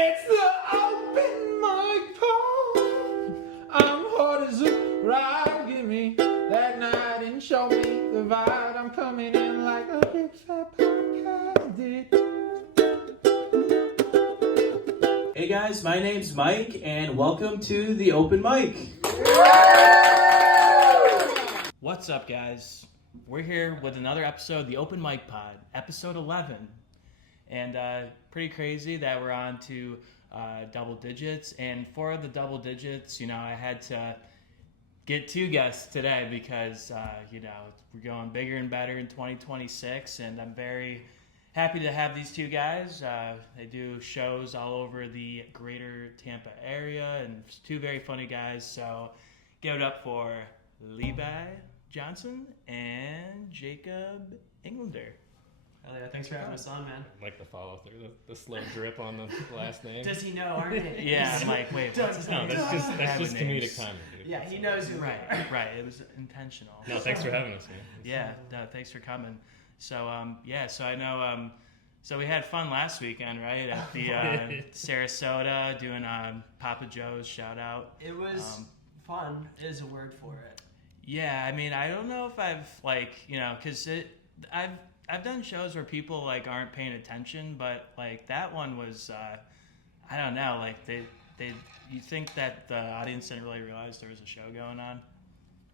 It's the open mic pod. I'm hard as a rock. Give me that night and show me the vibe. I'm coming in like a hip hop podcast did. Hey guys, my name's Mike, and welcome to the Open Mic. What's up, guys? We're here with another episode of the Open Mic Pod, episode 11. And pretty crazy that we're on to double digits. And for the double digits, I had to get two guests today because, we're going bigger and better in 2026. And I'm very happy to have these two guys. They do shows all over the greater Tampa area and two very funny guys. So give it up for Levi Johnson and Jacob Englander. Hell yeah, thanks for having us on, man. I like the follow through, the slow drip on the last name. Does he know our name? Yeah, I'm like, wait, what's his name? No, that's just comedic timing, dude. Yeah, he knows who we are. Right. It was intentional. No, thanks for having us, man. Yeah, no, thanks for coming. So, so I know, so we had fun last weekend, right? At the Sarasota, doing Papa Joe's shout out. It was fun, is a word for it. Yeah, I mean, I don't know if I've because I've done shows where people aren't paying attention, but that one was I don't know, you think that the audience didn't really realize there was a show going on.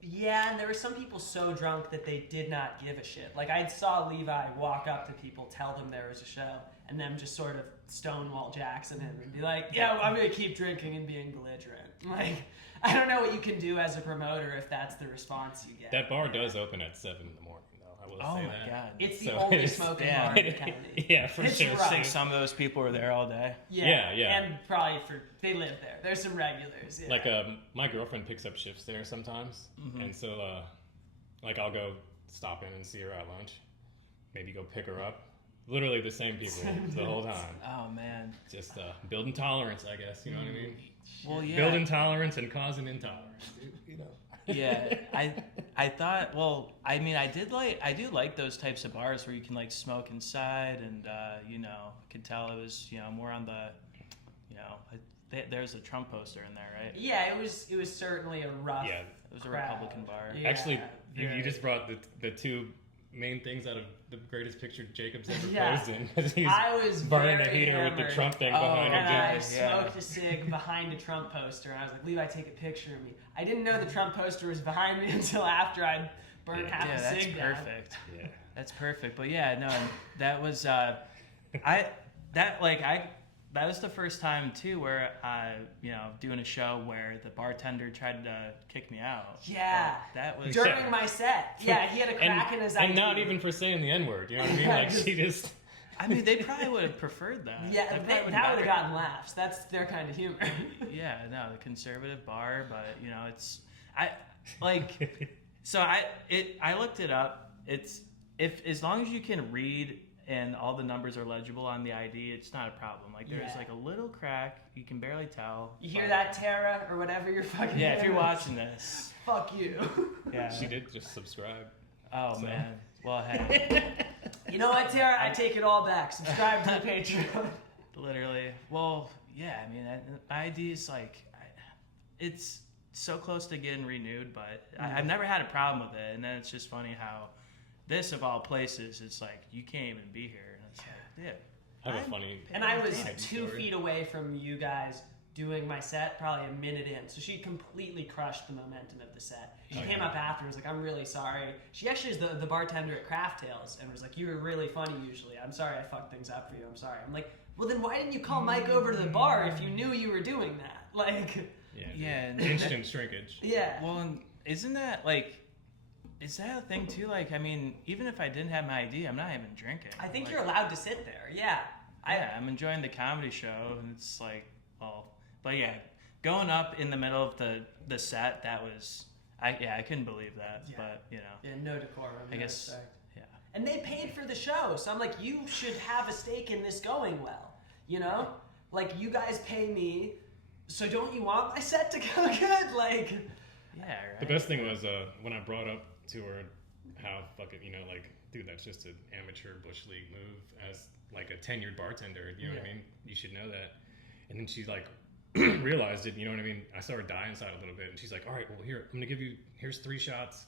Yeah, and there were some people so drunk that they did not give a shit. I saw Levi walk up to people, tell them there was a show, and them just sort of Stonewall Jackson him and be like, yeah, well, I'm going to keep drinking and being belligerent. I don't know what you can do as a promoter if that's the response you get. That bar does open at 7 in the morning, though. I will say that. Oh my god. It's the only smoking bar in the county. Yeah, for it's sure. rough. I think some of those people were there all day. Yeah. And probably they live there. There's some regulars. Yeah. My girlfriend picks up shifts there sometimes, and so I'll go stop in and see her at lunch, maybe go pick her up. Literally the same people the whole time. Oh man. Just building tolerance, I guess. You know what I mean? Well, yeah. Building tolerance and causing intolerance. Yeah, I thought. Well, I mean, I do like those types of bars where you can smoke inside, and could tell it was more on the, there's a Trump poster in there, right? Yeah, it was certainly a rough. Yeah, it was a crowd. Republican bar. Yeah, actually, you very. just brought the two main things out of the greatest picture Jacob's ever Yeah. posed in. Because he's I was burning the very heater with hammered. the Trump thing Oh, behind And him. I dude. smoked a cig behind a Trump poster, and I was like, Levi, take a picture of me. I didn't know the Trump poster was behind me until after I'd burned half Yeah, a that's cig down. perfect. Yeah. That's perfect. But yeah, no, that was that was the first time too where doing a show where the bartender tried to kick me out. Yeah. That was During my set. Yeah, he had a crack in his eye. And not even for saying the N-word, you know what I mean? Yeah, She just... I mean, they probably would have preferred that. Yeah, probably that would've would have better. gotten laughs. That's their kind of humor. Yeah, no, the conservative bar, but it's so I looked it up. It's as long as you can read and all the numbers are legible on the ID, it's not a problem. There's Yeah. a little crack, you can barely tell. You hear but- that, Tara, or whatever you're fucking Yeah, if you're name is? watching this. Fuck you. Yeah. She did just subscribe. Oh So. man. Well, hey. You know what, Tara? I take it all back. Subscribe to the Patreon. Literally. Well, yeah. I mean, ID is it's so close to getting renewed, but I've never had a problem with it. And then it's just funny how this, of all places, it's you can't even be here. And it's I have a funny... And I was Side 2 story. feet away from you guys doing my set, probably a minute in. So she completely crushed the momentum of the set. She came up after and was like, I'm really sorry. She actually is the bartender at Craft Tales and was like, you were really funny usually. I'm sorry I fucked things up for you. I'm sorry. I'm like, well, then why didn't you call Mike over to the bar if you knew you were doing that? Yeah, and instant shrinkage. Yeah. Well, and isn't that is that a thing too? I mean, even if I didn't have my ID, I'm not even drinking. I think you're allowed to sit there. Yeah. I'm enjoying the comedy show, and it's but yeah, going up in the middle of the set, that was, I couldn't believe that, Yeah. but Yeah, no decorum. I no guess, respect. yeah. And they paid for the show, so I'm like, you should have a stake in this going well, you guys pay me, so don't you want my set to go good? Yeah, right. The best thing was when I brought up to her how fucking, dude, that's just an amateur Bush League move as a tenured bartender, you know what I mean? You should know that. And then she like realized it, you know what I mean? I saw her die inside a little bit, and she's like, all right, well, here, I'm gonna here's 3 shots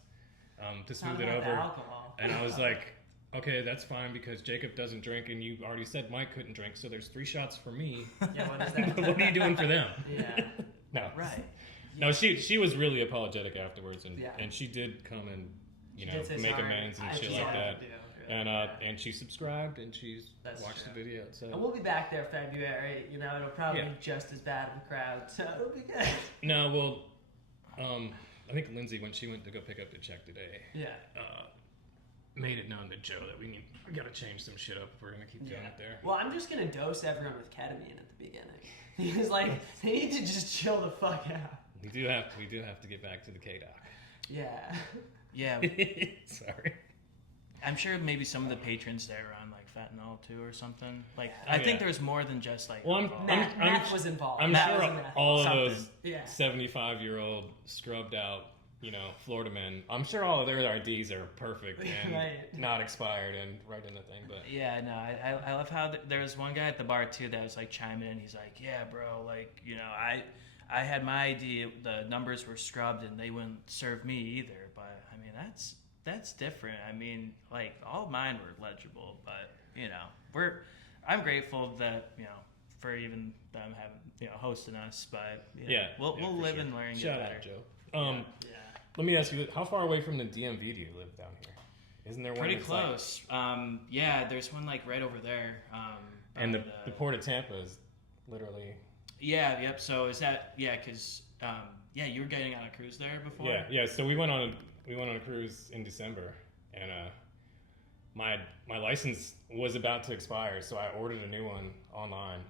to smooth it over. Alcohol. And I was like, okay, that's fine, because Jacob doesn't drink, and you already said Mike couldn't drink, so there's 3 shots for me. Yeah, what is that? What are you doing for them? Yeah. No. Right. No, she was really apologetic afterwards, and Yeah. and she did come and She did say make sorry. amends and I shit just like wanted that. to do, And yeah. and she subscribed and she's That's watched true. the video. So And we'll be back there February. You know, it'll probably Yeah. be just as bad of a crowd, so it'll be good. no, well, I think Lindsay, when she went to go pick up the check today, Yeah. made it known to Joe that we got to change some shit up if we're gonna keep doing Yeah. it there. Well, I'm just gonna dose everyone with ketamine at the beginning. He's like, they need to just chill the fuck out. We do have to get back to the K Doc. Yeah. Yeah, Sorry. I'm sure maybe some of the patrons there are on like fentanyl too or something. Like Yeah. I Oh, think yeah. there's more than just like. Well, alcohol. Meth was involved. I'm Meth was sure a meth. all of Something. those Yeah. 75-year-old scrubbed out, Florida men. I'm sure all of their IDs are perfect and Right. not expired and right in the thing. But Yeah, no, I love how there was one guy at the bar too that was like chiming in. He's like, yeah, bro, like, I had my ID, the numbers were scrubbed and they wouldn't serve me either. But I mean, that's different. I mean, like all of mine were legible, but I'm grateful that, for even them having, hosting us, but yeah, we'll for live sure. and learn and Shout get better. out, Joe. Yeah. Let me ask you, how far away from the DMV do you live down here? Isn't there one Pretty that's, like- close. Yeah, there's one like right over there. and by the Port of Tampa is literally. Yeah, yep. So is that because you were getting on a cruise there before? Yeah. So we went on a cruise in December, and my license was about to expire, so I ordered a new one online,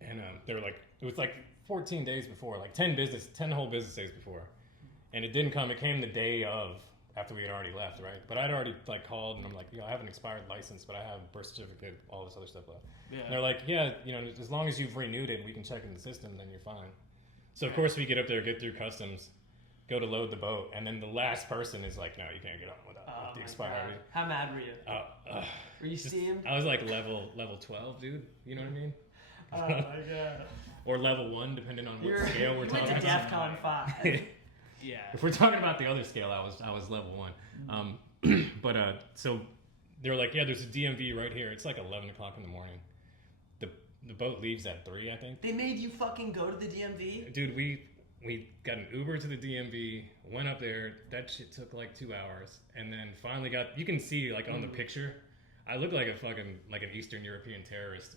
and they were like, it was like 14 days before, like 10 whole business days before, and it didn't come. It came the day of, after we had already left, right? But I'd already like called, and I'm like, I have an expired license, but I have a birth certificate, all this other stuff left. Yeah. And they're like, yeah, as long as you've renewed it, we can check in the system, then you're fine. So of course we get up there, get through customs, go to load the boat, and then the last person is like, no, you can't get on without Oh the my expired. God. How mad were you? Were you steamed? I was like level 12, dude. You know what I mean? Oh my God. Or level 1, depending on what scale we're You talking went to about. DEFCON 5. Yeah. If we're talking about the other scale, I was level 1. But so they were like, yeah, there's a DMV right here. It's like 11 o'clock in the morning. The boat leaves at 3, I think. They made you fucking go to the DMV? Dude, we got an Uber to the DMV, went up there. That shit took like 2 hours, and then finally you can see like on the picture, I look like an Eastern European terrorist,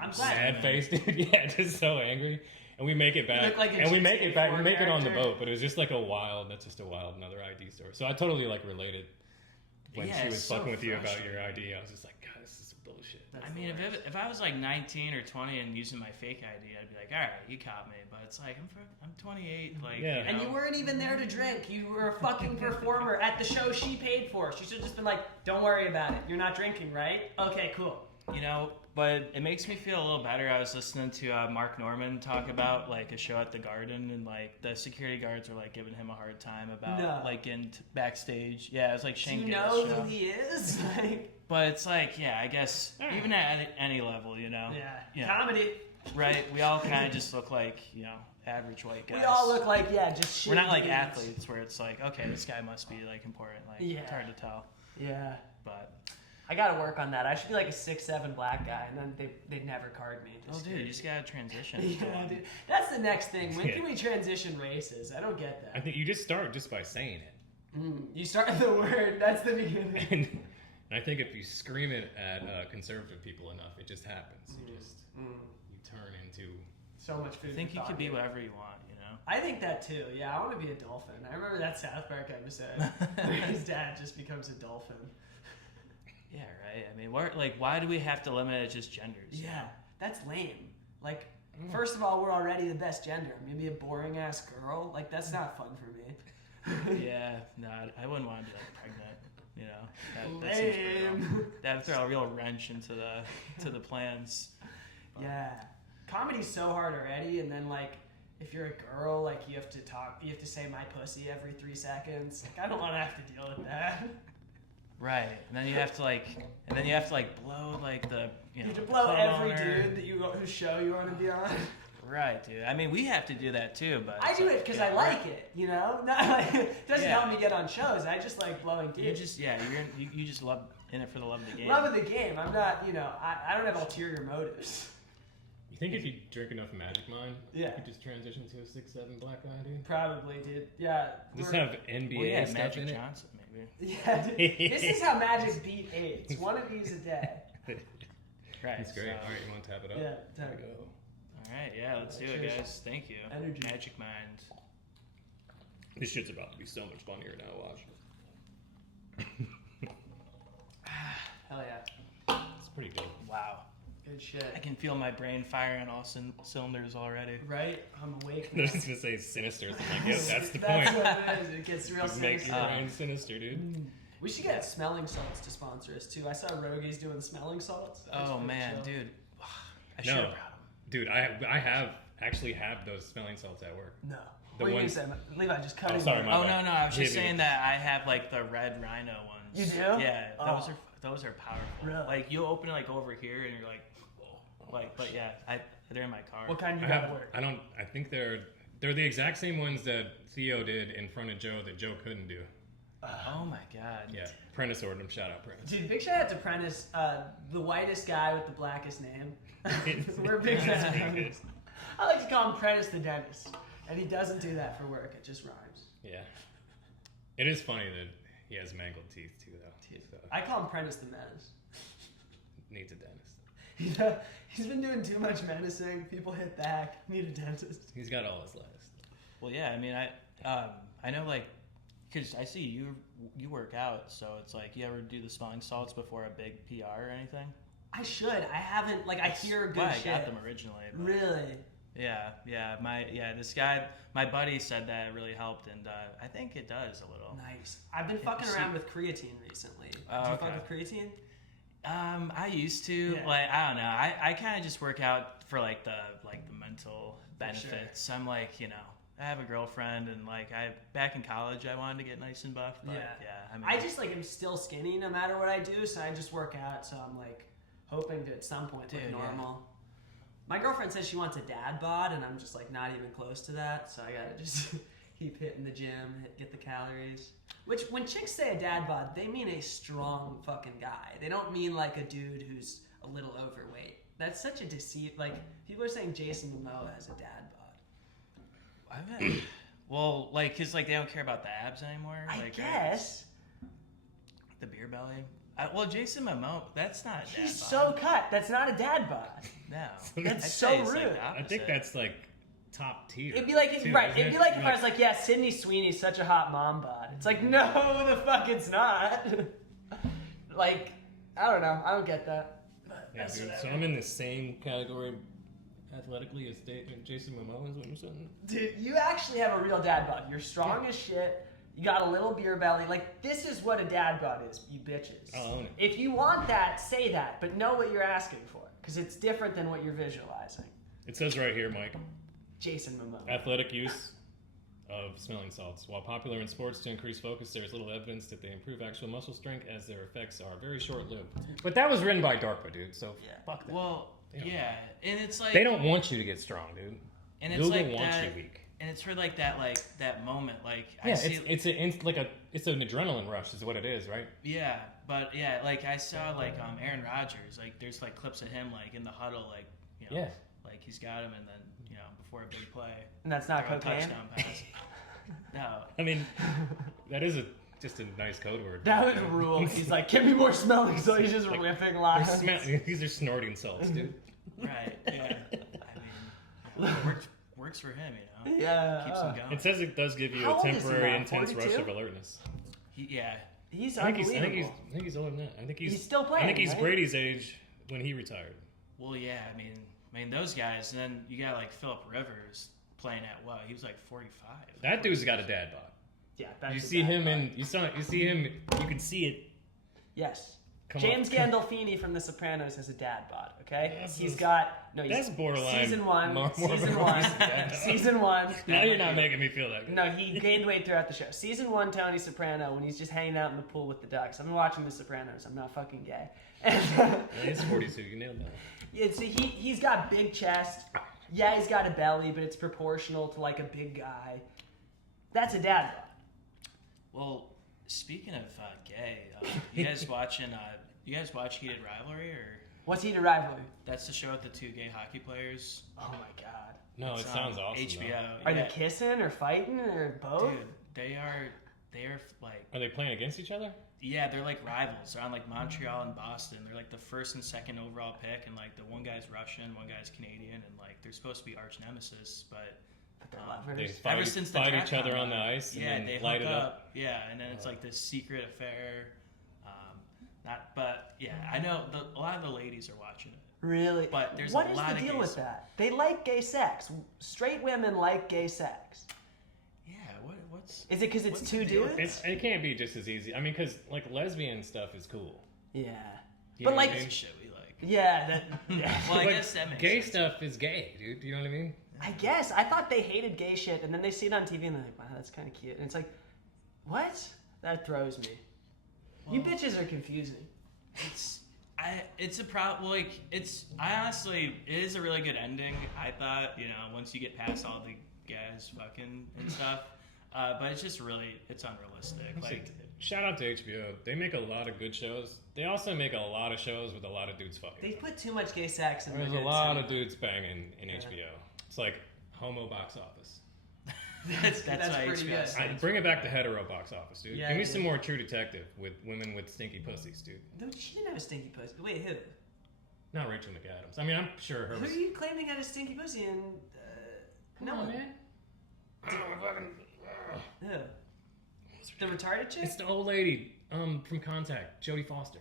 I'm glad. sad faced, dude. Yeah, just so angry. And we make it back, look like a and we make GTA it back. We 4 make it on the character. boat, but it was just like another ID story. So I totally like related when Yeah, she it's was so fucking with you about frustrating. your ID. I was just like, God, this is bullshit. That's I mean, the worst. if I was like 19 or 20 and using my fake ID, I'd be like, all right, you caught me. But it's like I'm 28. Like, Yeah. And you weren't even there to drink. You were a fucking performer at the show she paid for. She should have just been like, don't worry about it. You're not drinking, right? Okay, cool. But it makes me feel a little better. I was listening to Mark Norman talk about like a show at the Garden, and like the security guards were like giving him a hard time about No. like in backstage. Yeah, it was like Do Shane you Gillis' know show. who he is? Like, But it's like, yeah, I guess even at any level, yeah. Comedy. right? We all kind of just look like average white guys. We all look like, just shit. We're not like athletes where it's like, okay, this guy must be like important. Like Yeah. it's hard to tell, Yeah. but. I gotta work on that. I should be like a 6'7" black guy, and then they'd never card me. Oh, dude, you just gotta transition. Yeah, dude. That's the next thing. When can we transition races? I don't get I that. think you just start just by saying it. You start with the word. That's the beginning. And I think if you scream it at conservative people enough, it just happens. You turn into. So much food. I think for you thought could be here. whatever you want, I think that too. Yeah, I want to be a dolphin. I remember that South Park episode where his dad just becomes a dolphin. Yeah, right. I mean, why do we have to limit it to just genders? Yeah, that's lame. Like, first of all, we're already the best gender. I'm gonna be a boring ass girl. Like, that's not fun for me. Yeah, no, I wouldn't want to be like pregnant. That seems pretty Lame. dumb. That'd throw a real wrench into the plans. Yeah, comedy's so hard already, and then like, if you're a girl, like you have to say my pussy every 3 seconds. Like, I don't want to have to deal with that. Right, and then you have to like blow like the You have to blow every dude that whose show you want to be on. Right, dude. I mean, we have to do that too, but I do it because I like it, you know. Not like, it doesn't help me get on shows. I just like blowing dudes. You just love in it for the love of the game. Love of the game. I'm not, I don't have ulterior motives. You think if you drink enough Magic Mind, Yeah. you could just transition to a 6'7" black guy, dude? Probably, dude. Yeah. Just have NBA stuff Magic in it. Johnson, maybe. Yeah, dude. This is how Magic beat AIDS. One of these a day. Right. That's great. So, All right, you want to tap it up? Yeah, There tap we it. go. all right, yeah, let's do it, Cheers. guys. Thank you. Energy. Magic Mind. This shit's about to be so much funnier now, watch. Hell yeah. It's pretty good. Wow. Good shit. I can feel my brain firing on all cylinders already. Right? I'm awake I now. was just gonna say sinister. So I'm like, yes, that's the That's point. what it is. It gets real Just make sinister. your brain sinister, dude. We should get smelling salts to sponsor us too. I saw Rogies doing smelling salts. That was Oh pretty man, chill. dude. I should have No, brought them. dude, I have actually have those smelling salts at work. No. The What are you gonna ones- say? Levi, just cut Oh, it. sorry, my Oh bad. no, I was just Yeah, dude. saying that I have like the red rhino ones. You do? Yeah, Oh. those are powerful. Really? Like you'll open it like over here and you're like, but yeah, they're in my car. What kind I you got have. at work? I think they're the exact same ones that Theo did in front of Joe that Joe couldn't do. Oh my god. Yeah, Prentice ordered him. Shout out Prentice. Dude, big shout out to Prentice, the whitest guy with the blackest name. We're big That's fans. pretty good. I like to call him Prentice the dentist, and he doesn't do that for work. It just rhymes. Yeah, it is funny that he has mangled teeth too, though. So, I call him Prentice the menace. needs a dentist. He's been doing too much menacing. People hit back. Need a dentist. He's got all his lives. Well, yeah. I mean, I know like, cause I see you work out, so it's like you ever do the smelling salts before a big PR or anything? I should. I haven't. Like, I hear good Why shit. I got them originally. But Really? Yeah. This guy, my buddy said that it really helped, and I think it does a little. Nice. I've been fucking around with creatine recently. Oh, Do you okay. fuck with creatine? I used to, Yeah. like, I don't know. I kind of just work out for like the mental For benefits. I'm like, I have a girlfriend, and like back in college I wanted to get nice and buff, but I mean, I just like am still skinny no matter what I do, so I just work out. So I'm like hoping to at some point Dude, look yeah. normal. My girlfriend says she wants a dad bod, and I'm just like not even close to that. So I gotta just keep hitting the gym, get the calories. Which when chicks say a dad bod, they mean a strong fucking guy. They don't mean like a dude who's a little overweight. That's such a deceit. Like people are saying Jason Momoa has a dad bod. I bet. Well, like, cause like they don't care about the abs anymore. I Like, guess. the beer belly. Well, Jason Momoa, that's not a dad He's bod. so cut. That's not a dad bod. No, That's I'd so say it's, rude. Like, the I think opposite. that's like top tier. It'd be like too, right. isn't It'd be it? like if I was like, yeah, Sydney Sweeney's such a hot mom bod. It's like, no, the fuck, it's not. Like, I don't know. I don't get that. But Yeah, that's dude. whatever. So I'm in the same category athletically as Jason Momoa is what you're saying. Dude, you actually have a real dad bod. You're strong as shit. You got a little beer belly. Like, this is what a dad bod is, you bitches. I'll own it. If you want that, say that, but know what you're asking for. Because it's different than what you're visualizing. It says right here, Mike, Jason Momoa. athletic use of smelling salts. While popular in sports to increase focus, there is little evidence that they improve actual muscle strength, as their effects are very short-lived. But that was written by DARPA, dude. So Yeah. fuck that. Well, yeah, and it's like They don't want you to get strong, dude. and it's Google like wants that, you weak. and it's for like that moment, like Yeah, I see, it's an adrenaline rush, is what it is, right? yeah, but yeah, like I saw like Aaron Rodgers, like there's like clips of him like in the huddle, like Yeah. like he's got him, and then before a big play, And that's not throw a cocaine? touchdown pass. No, I mean, that is just a nice code word. That would rule. He's like, give me more smelling, so he's just Like, riffing They're lines. these are snorting salts, dude. right, yeah. I mean, it works for him, Yeah. keeps him going. It says it does give you How a old is he temporary, now? intense rush 42? of alertness. Yeah, He's I think unbelievable. he's older than that. I think He's still playing, I think he's right? Brady's age when he retired. well, yeah. I mean those guys, and then you got like Phillip Rivers playing at what? He was like 45. That dude's got a dad bod. Yeah, that's You a see bad him bod. you see him. You can see it Yes. James Gandolfini from The Sopranos has a dad bod. Okay, That's he's borderline. Season one. More Season one. Season one. Now you're not making me feel that good. No, he gained weight throughout the show. Season 1, Tony Soprano, when he's just hanging out in the pool with the ducks. I've been watching The Sopranos. I'm not fucking gay. And, He's 42. You nailed that. yeah, so he's got big chest. Yeah, he's got a belly, but it's proportional to like a big guy. That's a dad bod. Well, speaking of gay, you guys watching? You guys watch Heated Rivalry, or What's Heated Rivalry? that's the show with the two gay hockey players? Oh my god. No, It's it sounds on awesome. HBO. though. Are yeah. they kissing or fighting or both? Dude, they are like, Are they playing against each other? yeah, they're like rivals. They're on like Montreal and Boston. They're like the first and second overall pick, and like the one guy's Russian, one guy's Canadian, and like they're supposed to be arch nemesis, but They're They lovers. fight, ever since the fight draft each other combine, on the ice and yeah, then they light hook it up. up. Yeah, and then it's like this secret affair. But yeah, I know a lot of the ladies are watching it. Really? But there's What a is lot the of deal gay with that? They like gay sex. Straight women like gay sex. Yeah, what's Is it because it's What's two the deal with dudes? It can't be just as easy. I mean, because like lesbian stuff is cool. Yeah. You But know like, what I mean? shit we like? yeah, that. Yeah. Well, I But guess that makes gay sense. stuff is gay, dude. You know what I mean? I guess I thought they hated gay shit, and then they see it on TV and they're like, "Wow, that's kind of cute." And it's like, what? That throws me. You Well- bitches are confusing. It's a problem. Like I honestly, it is a really good ending. I thought, once you get past all the guys fucking and stuff, but it's just really, it's unrealistic. Like, Shout out to HBO. They make a lot of good shows. They also make a lot of shows with a lot of dudes fucking. They put too much gay sex in. There's the a good lot cinema. of dudes banging in HBO. It's like homo box office. that's That's why pretty HBO good. stands Bring it back to hetero box office, dude. Yeah, Give me dude. some more True Detective with women with stinky pussies, dude. No, she didn't have a stinky pussy. Wait, who? Not Rachel McAdams. I mean, I'm sure her Who was. are you claiming had a stinky pussy? And no one. man. Who? The retarded chick? It's the old lady from Contact, Jodie Foster.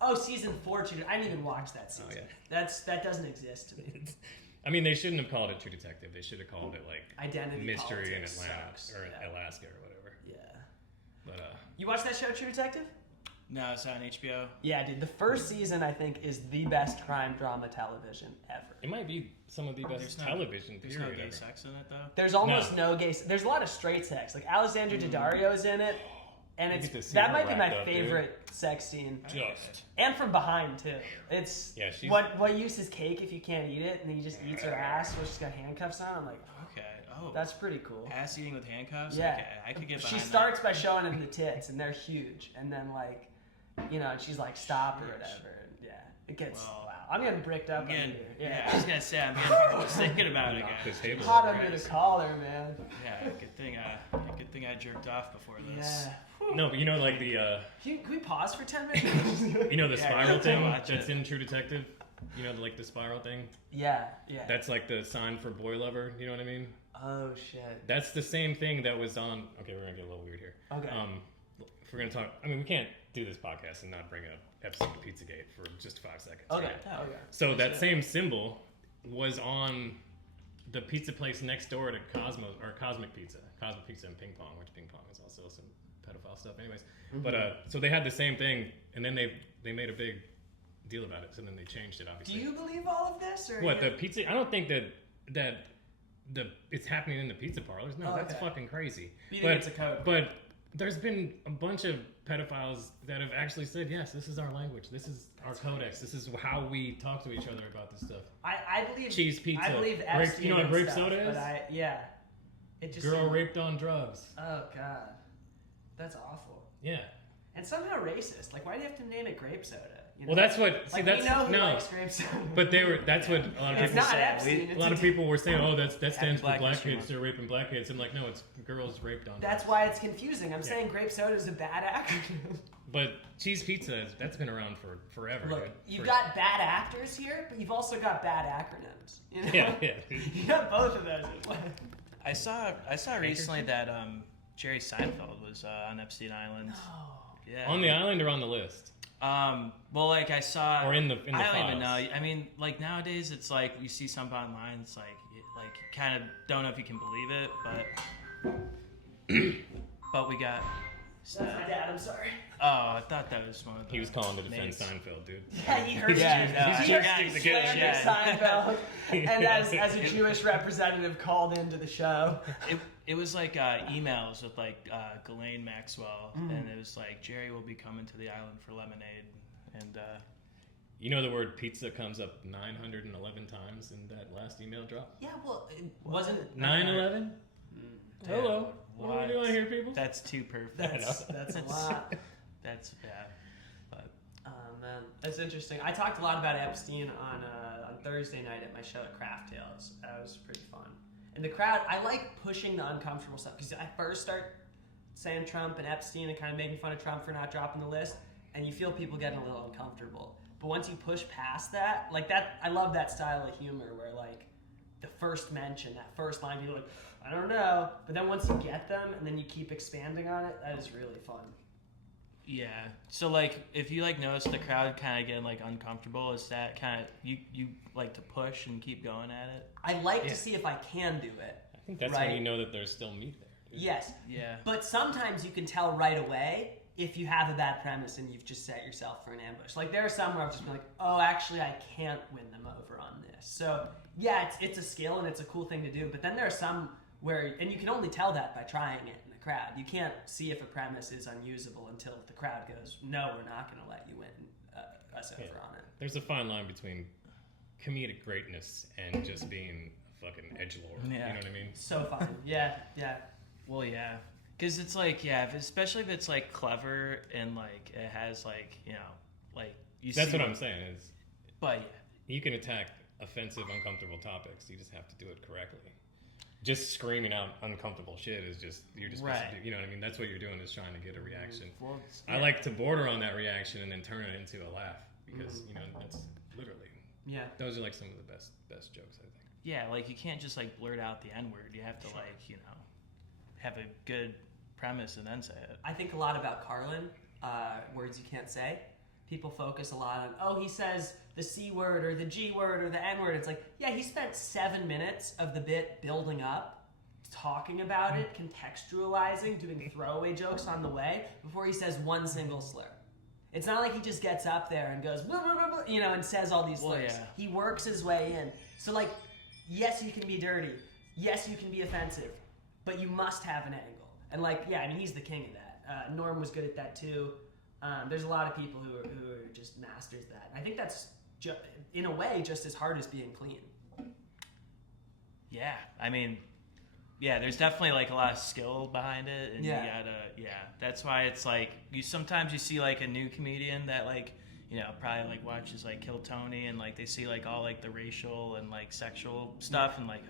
Oh, season 4. I didn't even watch that season. Oh, yeah. That doesn't exist to me. I mean, they shouldn't have called it True Detective. They should have called it like Identity Mystery in Politics Atlanta sucks. or Yeah. Alaska or whatever. Yeah. But You watch that show, True Detective? No, it's on HBO. Yeah, dude. The first season, I think, is the best crime drama television ever. it might be some of the best television There's no period gay ever. sex in it though. There's almost no gay. There's a lot of straight sex. Like Alexandra Daddario's in it, and You it's get to see that her might be my wrapped up, dude. favorite sex scene. Just. And from behind too. It's Yeah, she's- what use is cake if you can't eat it, and then he just eats her ass while she's got handcuffs on. I'm like, Okay. Oh, that's pretty cool. ass eating with handcuffs. Yeah. Okay, I could get She behind starts by showing him the tits, and they're huge, and then like, and she's like, stop or whatever. And yeah, it gets Well, wow. I'm getting bricked up That. under Again, here. yeah. I was gonna say I'm getting nervous thinking about it Knock again. this table Hot over. under the collar, man. Yeah, good thing I jerked off before this. Yeah. No, but you know, like the Can we pause for 10 minutes? you know the Yeah, spiral yeah, thing watch that's it. in True Detective. You know, like the spiral thing. yeah. That's like the sign for boy lover. You know what I mean? Oh shit. That's the same thing that was on. Okay, we're gonna get a little weird here. Okay. If we're gonna talk, I mean, we can't do this podcast and not bring up episode of Pizzagate for just 5 seconds. Okay. right? Okay. So that same symbol was on the pizza place next door to Cosmic Pizza and Ping Pong, which Ping Pong is also some pedophile stuff. Anyways, but so they had the same thing, and then they made a big deal about it. So then they changed it, Do obviously. you believe all of this, or What the pizza? I don't think that it's happening in the pizza parlors. No, Oh, that's okay. fucking crazy. You think it's a code? But there's been a bunch of pedophiles that have actually said, yes, this is our language. This is our codex. This is how we talk to each other about this stuff. I believe Cheese pizza. I believe Grape- Epstein you know what and grape stuff, soda is? But it just Girl seemed- raped on drugs. Oh god, that's awful. Yeah. And somehow racist. Like, why do you have to name it grape soda? You Well, know? that's what. See, like, that's we know who no. likes grape soda. But that's what a lot of It's people not say. Epstein. A lot of people were saying, "Oh, that stands for Black black History kids. They're raping black kids." I'm like, no, it's girls raped on. That's drugs. why it's confusing. I'm saying grape soda is a bad acronym. But cheese pizza, that's been around for forever. Look, dude. you've got bad actors here, but you've also got bad acronyms. You know? Yeah. You got both of those. in one. I saw recently that Jerry Seinfeld was on Epstein Island. Oh. Yeah. On the island or on the list? Well, like I saw, Or in the I don't even know. files. I mean, like nowadays, it's like you see something online. It's like kind of don't know if you can believe it, but but we got That's my dad. I'm sorry. Oh, I thought that was one of the He was calling to defend mates. Seinfeld, dude. Yeah, he heard Yeah, you. no, He he's heard you just gonna slander Seinfeld. And as a Jewish representative called into the show. It was like emails with like Ghislaine Maxwell, and it was like, Jerry will be coming to the island for lemonade, and You know the word pizza comes up 911 times in that last email drop? Yeah, well, it wasn't 9/11? Hello. What are we doing here, people? That's too perfect. That's a lot. That's bad. But Man, that's interesting. I talked a lot about Epstein on Thursday night at my show at Craft Tales. That was pretty fun. And the crowd, I like pushing the uncomfortable stuff because I first start saying Trump and Epstein and kind of making fun of Trump for not dropping the list, and you feel people getting a little uncomfortable. But once you push past that, like that, I love that style of humor where like the first mention, that first line, you're like, I don't know. But then once you get them and then you keep expanding on it, that is really fun. yeah, so like if you like notice the crowd kind of getting like uncomfortable, is that kind of you like to push and keep going at it? I like to see if I can do it. I think that's Right. when you know that there's still meat there. Dude. Yes. Yeah. But sometimes you can tell right away if you have a bad premise and you've just set yourself for an ambush. Like there are some where I've just been like, oh, actually I can't win them over on this. So yeah, it's a skill and it's a cool thing to do. But then there are some where, and you can only tell that by trying it in a crowd. You can't see if a premise is unusable until the crowd goes, no, we're not going to let you win us over on it. There's a fine line between comedic greatness and just being a fucking edgelord. Yeah. You know what I mean? So fun. Yeah. Well, yeah, because it's like especially if it's like clever and like it has like like you. That's see, what I'm saying is But yeah. you can attack offensive, uncomfortable topics. You just have to do it correctly. Just screaming out uncomfortable shit is just, you're just supposed to do, you know what I mean? That's what you're doing, is trying to get a reaction. Well, I like to border on that reaction and then turn it into a laugh because, you know, that's literally, those are like some of the best jokes, I think. Yeah, like you can't just like blurt out the N-word. You have to like, have a good premise and then say it. I think a lot about Carlin, words you can't say. People focus a lot on, oh, he says the C word or the G word or the N word. It's like, yeah, he spent 7 minutes of the bit building up, talking about it, contextualizing, doing throwaway jokes on the way before he says one single slur. It's not like he just gets up there and goes, blah, blah, blah, blah, and says all these slurs. Yeah. He works his way in. So, like, yes, you can be dirty. Yes, you can be offensive. But you must have an angle. And, like, yeah, I mean, he's the king of that. Norm was good at that, too. There's a lot of people who are just masters that. I think that's, in a way, just as hard as being clean. Yeah, I mean, there's definitely like a lot of skill behind it, and you gotta, that's why it's like sometimes you see like a new comedian that like probably like watches like Kill Tony, and like they see like all like the racial and like sexual stuff, and like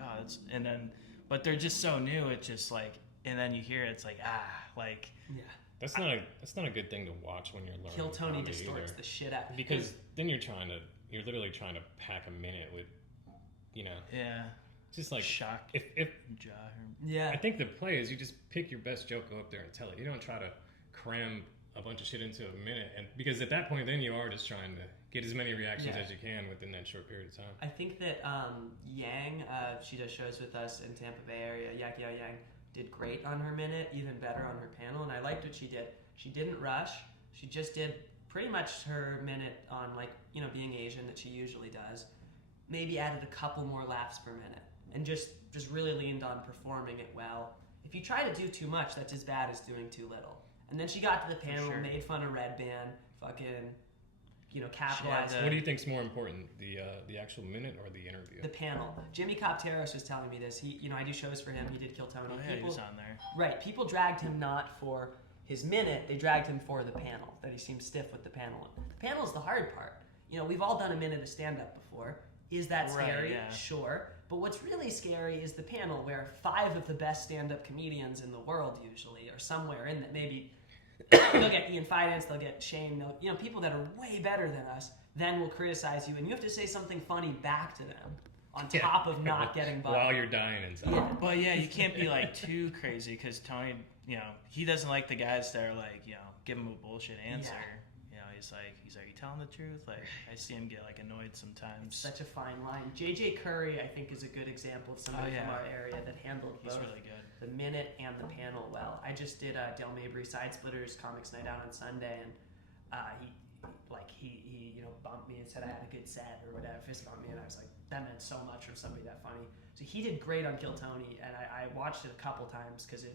but they're just so new. It's just like, and then you hear it, it's like That's not a good thing to watch when you're learning. Kill Tony comedy distorts either. the shit out. Because then you're literally trying to pack a minute with, just like shock. If I think the play is you just pick your best joke, go up there and tell it. You don't try to cram a bunch of shit into a minute, and because at that point then you are just trying to get as many reactions as you can within that short period of time. I think that Yang, she does shows with us in Tampa Bay area. Yakiao Yang did great on her minute, even better on her panel, and I liked what she did. She didn't rush. She just did pretty much her minute on being Asian that she usually does. Maybe added a couple more laughs per minute, and just really leaned on performing it well. If you try to do too much, that's as bad as doing too little. And then she got to the panel, made fun of Red Band, fucking, capitalized. What do you think's more important, the actual minute or the interview? The panel. Jimmy Kopteros was telling me this. He, I do shows for him. He did Kill Tony. Oh, yeah, he was on there. Right. People dragged him not for his minute. They dragged him for the panel. That he seemed stiff with the panel. The panel's the hard part. We've all done a minute of stand-up before. Is that scary? Yeah. Sure. But what's really scary is the panel where 5 of the best stand-up comedians in the world usually are somewhere in that. Maybe they'll get Ian Fidance, they'll get Shane, people that are way better than us, then will criticize you, and you have to say something funny back to them on top of not getting bugged. While you're dying inside. Yeah. But you can't be like too crazy, because Tony, he doesn't like the guys that are like, give him a bullshit answer. he's like, "You telling the truth?" Like, I see him get like annoyed sometimes. Such a fine line. JJ Curry, I think, is a good example of somebody from our area that handled He's both really good. the minute and the panel well. I just did Del Mabry Side Splitters Comics Night Out on Sunday, and he bumped me and said I had a good set or whatever, fist bumped me, and I was like, that meant so much from somebody that funny. So he did great on Kill Tony, and I watched it a couple times because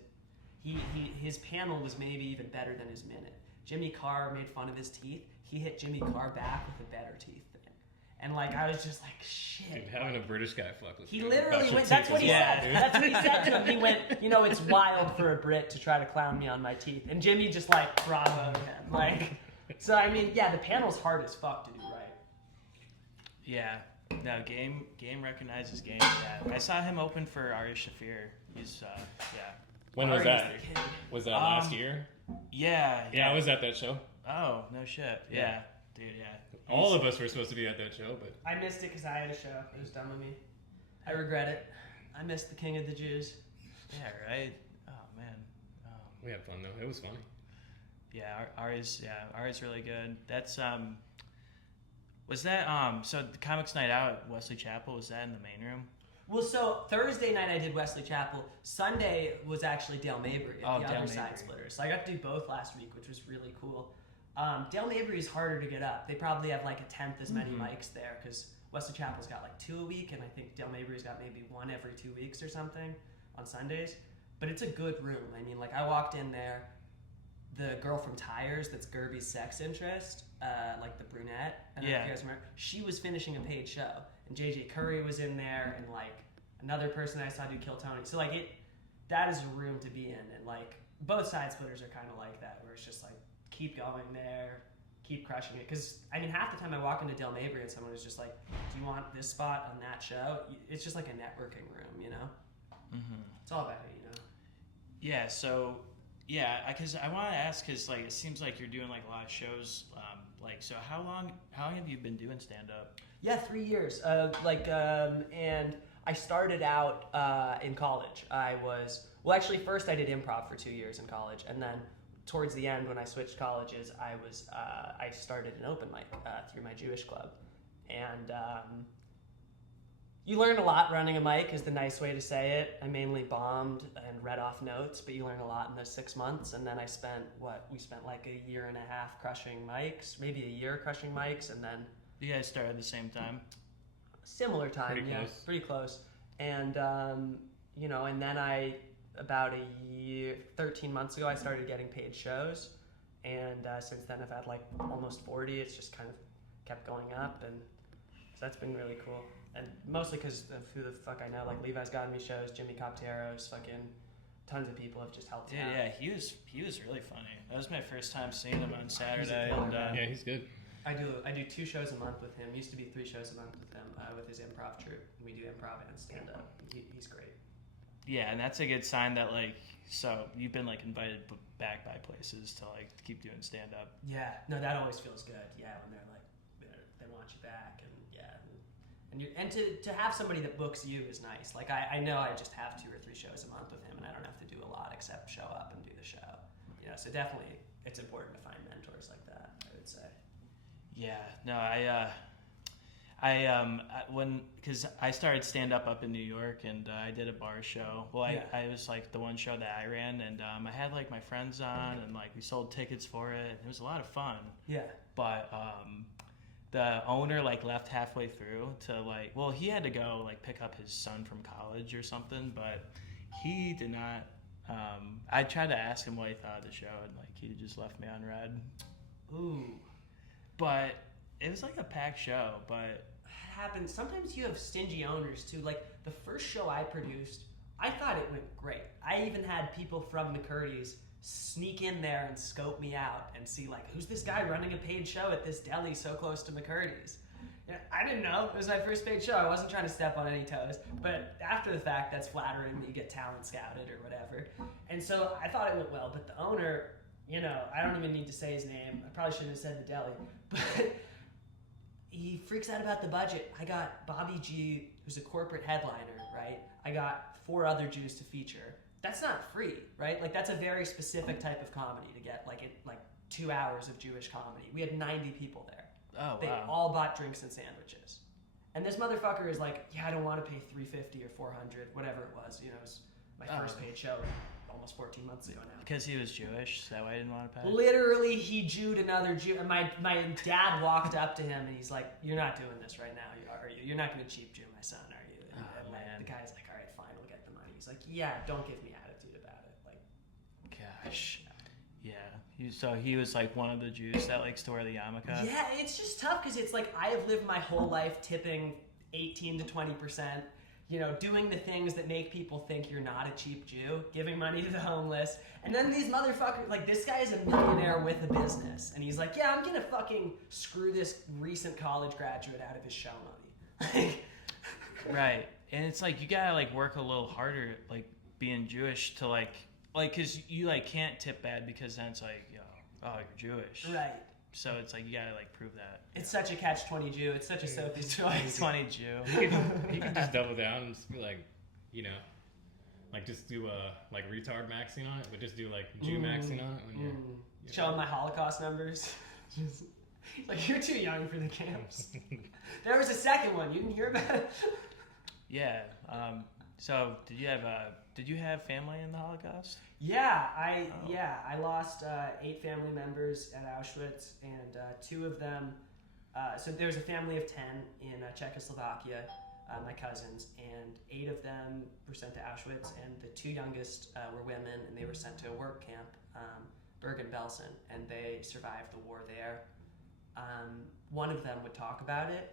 his panel was maybe even better than his minute. Jimmy Carr made fun of his teeth. He hit Jimmy Carr back with a better teeth. And like I was just like, shit. Dude, having a British guy fuck with He you literally about went. your That's teeth what he is wild, said. dude. That's what he said to him. He went, it's wild for a Brit to try to clown me on my teeth. And Jimmy just like bravoed him. Like, so I mean, yeah, the panel's hard as fuck to do right. Yeah. No, game recognizes game. Yeah. I saw him open for Ari Shafir. He's yeah. When was Ari's that? the king. Was that last year? Yeah. Yeah, I was at that show. Oh, no shit. Yeah. Dude, yeah. All of us were supposed to be at that show, but I missed it because I had a show. It was dumb of me. I regret it. I missed the King of the Jews. Yeah, right? Oh, man. we had fun though. It was funny. Yeah, Ari's really good. That's, was that, so the Comics Night Out at Wesley Chapel, was that in the main room? Well, so Thursday night I did Wesley Chapel. Sunday was actually Dale Mabry at the Dale other side Mabry. splitters. So I got to do both last week, which was really cool. Dale Mabry is harder to get up. They probably have like a tenth as many mics there because Wesley Chapel's got like 2 a week, and I think Dale Mabry's got maybe 1 every 2 weeks or something on Sundays. But it's a good room. I mean, like I walked in there, the girl from Tires, that's Gerby's sex interest, like the brunette. I don't know if you guys remember. She was finishing a paid show, and JJ Curry was in there, and like another person I saw do Kill Tony. So like that is a room to be in, and like both side splitters are kind of like that, where it's just like keep going there, keep crushing it. Because I mean, half the time I walk into Del Mabry and someone is just like, "Do you want this spot on that show?" It's just like a networking room, you know. Mm-hmm. It's all about it, you know. Yeah, so yeah, because I want to ask, because like it seems like you're doing like a lot of shows. So how long have you been doing stand up? Yeah, 3 years. And I started out in college. Actually, first I did improv for 2 years in college, and then towards the end, when I switched colleges, I started an open mic through my Jewish club, and you learn a lot running a mic is the nice way to say it. I mainly bombed and read off notes, but you learn a lot in those 6 months. And then we spent like a year and a half crushing mics, maybe a year crushing mics, and then You guys started at the same time? similar time, Pretty close. pretty close. And and then about a year, 13 months ago, I started getting paid shows, and since then I've had like almost 40. It's just kind of kept going up, and so that's been really cool. And mostly because of who the fuck I know, like Levi's gotten me shows, Jimmy Copteros, fucking tons of people have just helped me out. Yeah, he was really funny. That was my first time seeing him on Saturday. killer, And, man. Yeah, he's good. I do 2 shows a month with him. Used to be 3 shows a month with him with his improv troupe. We do improv and stand up. He's great. yeah, and that's a good sign that like, so you've been like invited back by places to like keep doing stand up. Yeah, no, that always feels good. Yeah, when they're like they want you back, and to have somebody that books you is nice. Like I know I just have 2 or 3 shows a month with him, and I don't have to do a lot except show up and do the show. So definitely it's important to find mentors like that, I would say. Yeah, no, because I started stand up in New York, and I did a bar show. Well, I was like the one show that I ran, and I had like my friends on, and like we sold tickets for it. It was a lot of fun. Yeah. But the owner like left halfway through to like, well, he had to go like pick up his son from college or something, but he did not. I tried to ask him what he thought of the show, and like he just left me on red. Ooh. But it was like a packed show, but It happens. Sometimes you have stingy owners too. Like the first show I produced, I thought it went great. I even had people from McCurdy's sneak in there and scope me out and see like, who's this guy running a paid show at this deli so close to McCurdy's? I didn't know. It was my first paid show. I wasn't trying to step on any toes. But after the fact, that's flattering that you get talent scouted or whatever. And so I thought it went well. But the owner, I don't even need to say his name. I probably shouldn't have said the deli. But he freaks out about the budget. I got Bobby G, who's a corporate headliner, right? I got 4 other Jews to feature. That's not free, right? Like that's a very specific type of comedy to get like 2 hours of Jewish comedy. We had 90 people there. Oh, They wow. all bought drinks and sandwiches. And this motherfucker is like, yeah, I don't want to pay $350 or $400, whatever it was. You know, it was my first paid show almost 14 months ago now. Because he was Jewish, is that why I didn't want to pay? Literally, he Jewed another Jew. And my dad walked up to him and he's like, "You're not doing this right now, are you? You're not going to cheap Jew my son, are you?" And man. the guy's like, "All right, fine, we'll get the money." He's like, "Yeah, don't give me attitude about it." Like, Gosh. Yeah. So he was like one of the Jews that likes to wear the yarmulke? yeah, it's just tough because it's like I have lived my whole life tipping 18 to 20%. You know, doing the things that make people think you're not a cheap Jew, giving money to the homeless, and then these motherfuckers, like this guy is a millionaire with a business, and he's like, yeah, I'm gonna fucking screw this recent college graduate out of his show money. Right. And it's like you gotta like work a little harder, like being Jewish to like cause you like can't tip bad because then it's like, oh, you're Jewish. Right. So it's like you gotta like prove that. It's such a catch-20 Jew. It's such a Sophie's choice. 20 Jew. You can just double down and just be like, you know, like just do like retard maxing on it, but just do like Jew maxing on it when you're Showing my Holocaust numbers. Just, like, you're too young for the camps. There was a second one. You didn't hear about it? Yeah. So did you have family in the Holocaust? Yeah, I lost 8 family members at Auschwitz, and 2 of them. So there was a family of 10 in Czechoslovakia, my cousins, and 8 of them were sent to Auschwitz, and the 2 youngest were women, and they were sent to a work camp, Bergen-Belsen, and they survived the war there. One of them would talk about it.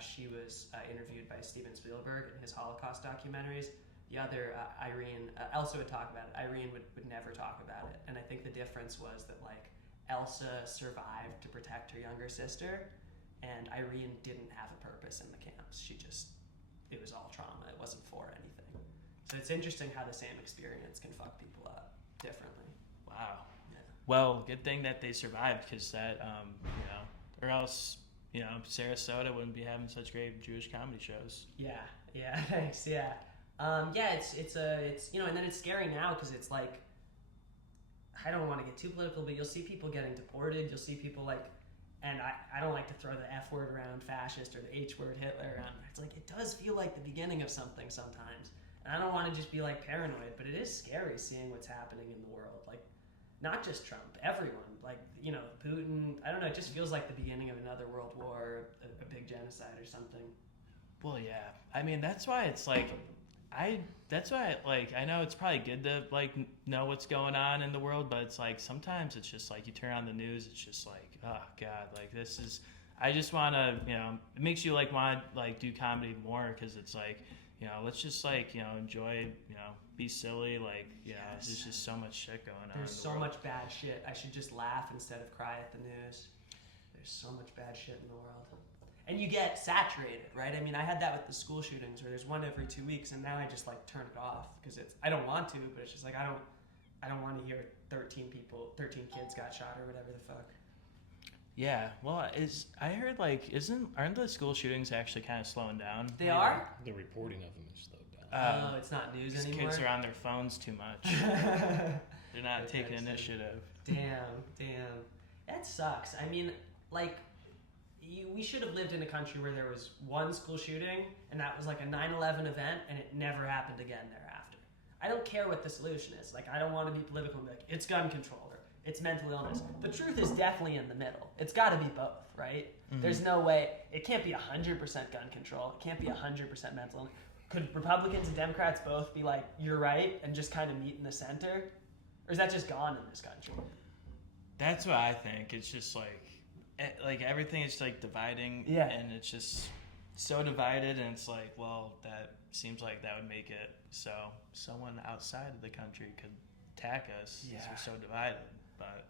She was interviewed by Steven Spielberg in his Holocaust documentaries. The other, Irene, Elsa would talk about it. Irene would never talk about it. And I think the difference was that, like, Elsa survived to protect her younger sister, and Irene didn't have a purpose in the camps. It was all trauma. It wasn't for anything. So it's interesting how the same experience can fuck people up differently. Wow. Yeah. Well, good thing that they survived because that, or else, Sarasota wouldn't be having such great Jewish comedy shows. Yeah, thanks, yeah. It's and then it's scary now because it's like, I don't want to get too political, but you'll see people getting deported. You'll see people like, and I don't like to throw the F word around, fascist, or the H word, Hitler around. It's like, it does feel like the beginning of something sometimes. And I don't want to just be like paranoid, but it is scary seeing what's happening in the world. Like, not just Trump, everyone. Like, Putin, I don't know, it just feels like the beginning of another world war, a big genocide or something. Well, yeah. I mean, that's why it's like, I know it's probably good to like know what's going on in the world, but it's like sometimes it's just like you turn on the news, it's just like, oh God, like this is. I just want to, it makes you like want to like do comedy more because it's like, let's just like enjoy, be silly, like there's just so much shit going on. There's so much bad shit. I should just laugh instead of cry at the news. There's so much bad shit in the world. And you get saturated, right? I mean, I had that with the school shootings where there's one every 2 weeks, and now I just like turn it off because I don't want to, but it's just like I don't want to hear 13 kids got shot or whatever the fuck. Yeah, well, I heard like aren't the school shootings actually kind of slowing down? They are? The reporting of them is slowed down. It's not news These anymore. kids are on their phones too much. They're not taking initiative. Damn. That sucks. I mean, like, we should have lived in a country where there was one school shooting, and that was like a 9/11 event, and it never happened again thereafter. I don't care what the solution is. Like, I don't want to be political and be like, it's gun control or it's mental illness. The truth is definitely in the middle. It's got to be both, right? Mm-hmm. There's no way. It can't be 100% gun control. It can't be 100% mental illness. Could Republicans and Democrats both be like, you're right, and just kind of meet in the center? Or is that just gone in this country? That's what I think. It's just like everything is like dividing, and it's just so divided, and it's like, well, that seems like that would make it so someone outside of the country could attack us since we're so divided. But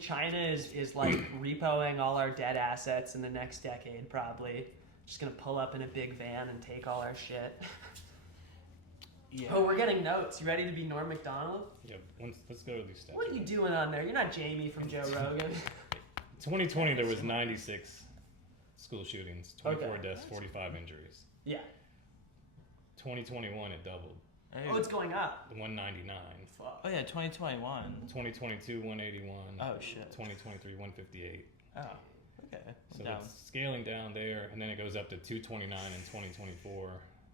China is like repoing all our dead assets in the next decade, probably. Just gonna pull up in a big van and take all our shit. Yeah. Oh, we're getting notes. You ready to be Norm Macdonald? Yeah, let's go to these stats. What are you doing on there? You're not Jamie from Joe Rogan. 2020, there was 96 school shootings, 24 deaths, 45 injuries. Yeah. 2021, it doubled. Hey. Oh, it's going up. 199. Fuck. Oh yeah, 2021. 2022, 181. Oh shit. 2023, 158. Oh, okay. So Down. it's scaling down there, and then it goes up to 229 in 2024.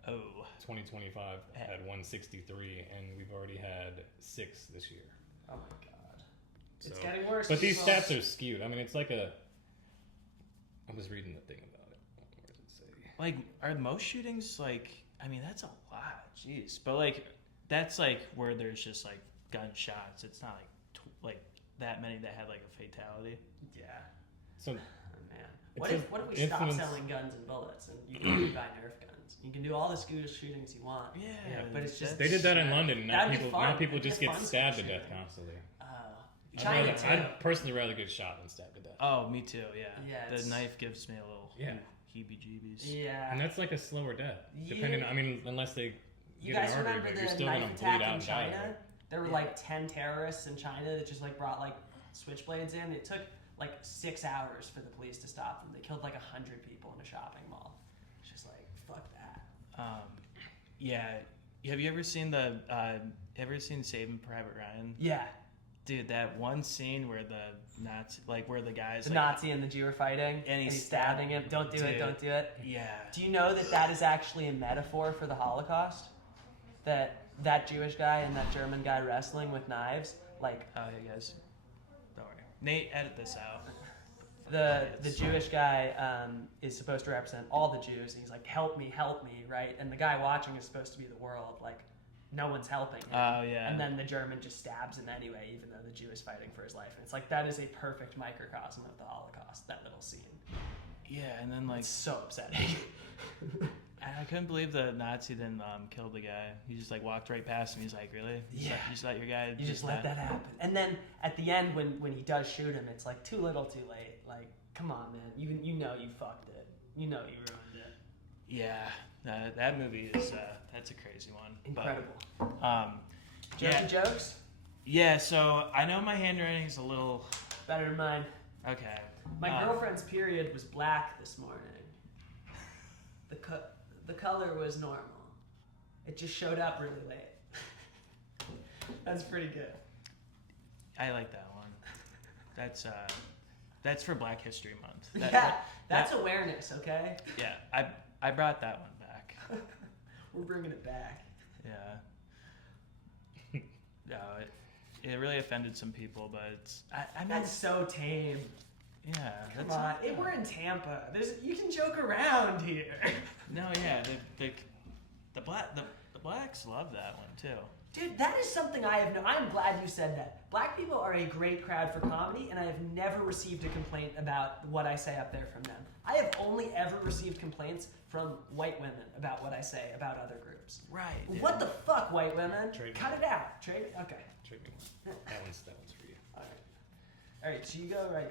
Oh. 2025 had 163, and we've already had 6 this year. Oh my god. So, It's getting worse. but these stats are skewed. I mean, it's like a. I was reading the thing about it. Where does it say? Like, are most shootings like? I mean, that's a lot. Jeez, but like, that's like where there's just like gunshots. It's not like that many that had like a fatality. Yeah. So Oh, man. What It's if a we stop influence- selling guns and bullets and you can only buy Nerf guns? You can do all the school shootings you want. Yeah, but it's just they did that in London, and now That'd be people fun. just It'd be get fun stabbed to school death shooting. constantly. China too. I'd personally rather get shot than stabbed to death. Oh, me too. Yeah. Yeah, The it's- knife gives me a little Yeah. heebie-jeebies. Yeah. And that's like a slower death, depending. Yeah. I mean, unless they You get guys an artery, remember but you're the still knife gonna bleed attack out in and die. of China? it. There were like 10 terrorists in China that just like brought like switchblades in. It took like 6 hours for the police to stop them. They killed like 100 people in a shopping mall. It's just like, fuck that. Yeah. Have you ever seen Saving Private Ryan? Yeah. Dude, that one scene where the Nazi, like where the guys, The like, Nazi and the Jew are fighting, And he's stabbing him. Don't do it, Dude. don't do it. Yeah. Do you know that that is actually a metaphor for the Holocaust? That Jewish guy and that German guy wrestling with knives, like Oh, yeah, guys. Don't worry. Nate, edit this out. the Jewish guy is supposed to represent all the Jews, and he's like, help me, right? And the guy watching is supposed to be the world, like no one's helping him. Oh, yeah. And then the German just stabs him anyway, even though the Jew is fighting for his life. And it's like that is a perfect microcosm of the Holocaust. That little scene. Yeah, and then like, It's so upsetting. I couldn't believe the Nazi didn't kill the guy. He just like walked right past him. He's like, really? You just let your guy. You just let that happen. And then at the end, when he does shoot him, it's like too little, too late. Like, come on, man. You know you fucked it. You know you ruined it. Yeah, that movie is that's a crazy one. Incredible. But, Jokey jokes? Yeah. So I know my handwriting is a little Better than mine. okay. My girlfriend's period was black this morning. The color was normal. It just showed up really late. That's pretty good. I like that one. That's for Black History Month. That's awareness, okay? Yeah, I brought that one back. We're bringing it back. Yeah. No, it really offended some people, but it's I mean, That's so tame. yeah. Come that's on, we're in Tampa. You can joke around here. No, yeah, the blacks love that one too. Dude, that is something I'm glad you said that. Black people are a great crowd for comedy, and I have never received a complaint about what I say up there from them. I have only ever received complaints from white women about what I say about other groups. Right. What the fuck, white women? Trade Cut it out. Trade. Okay. Trade me one. That one's for you. All right. So you go or I go.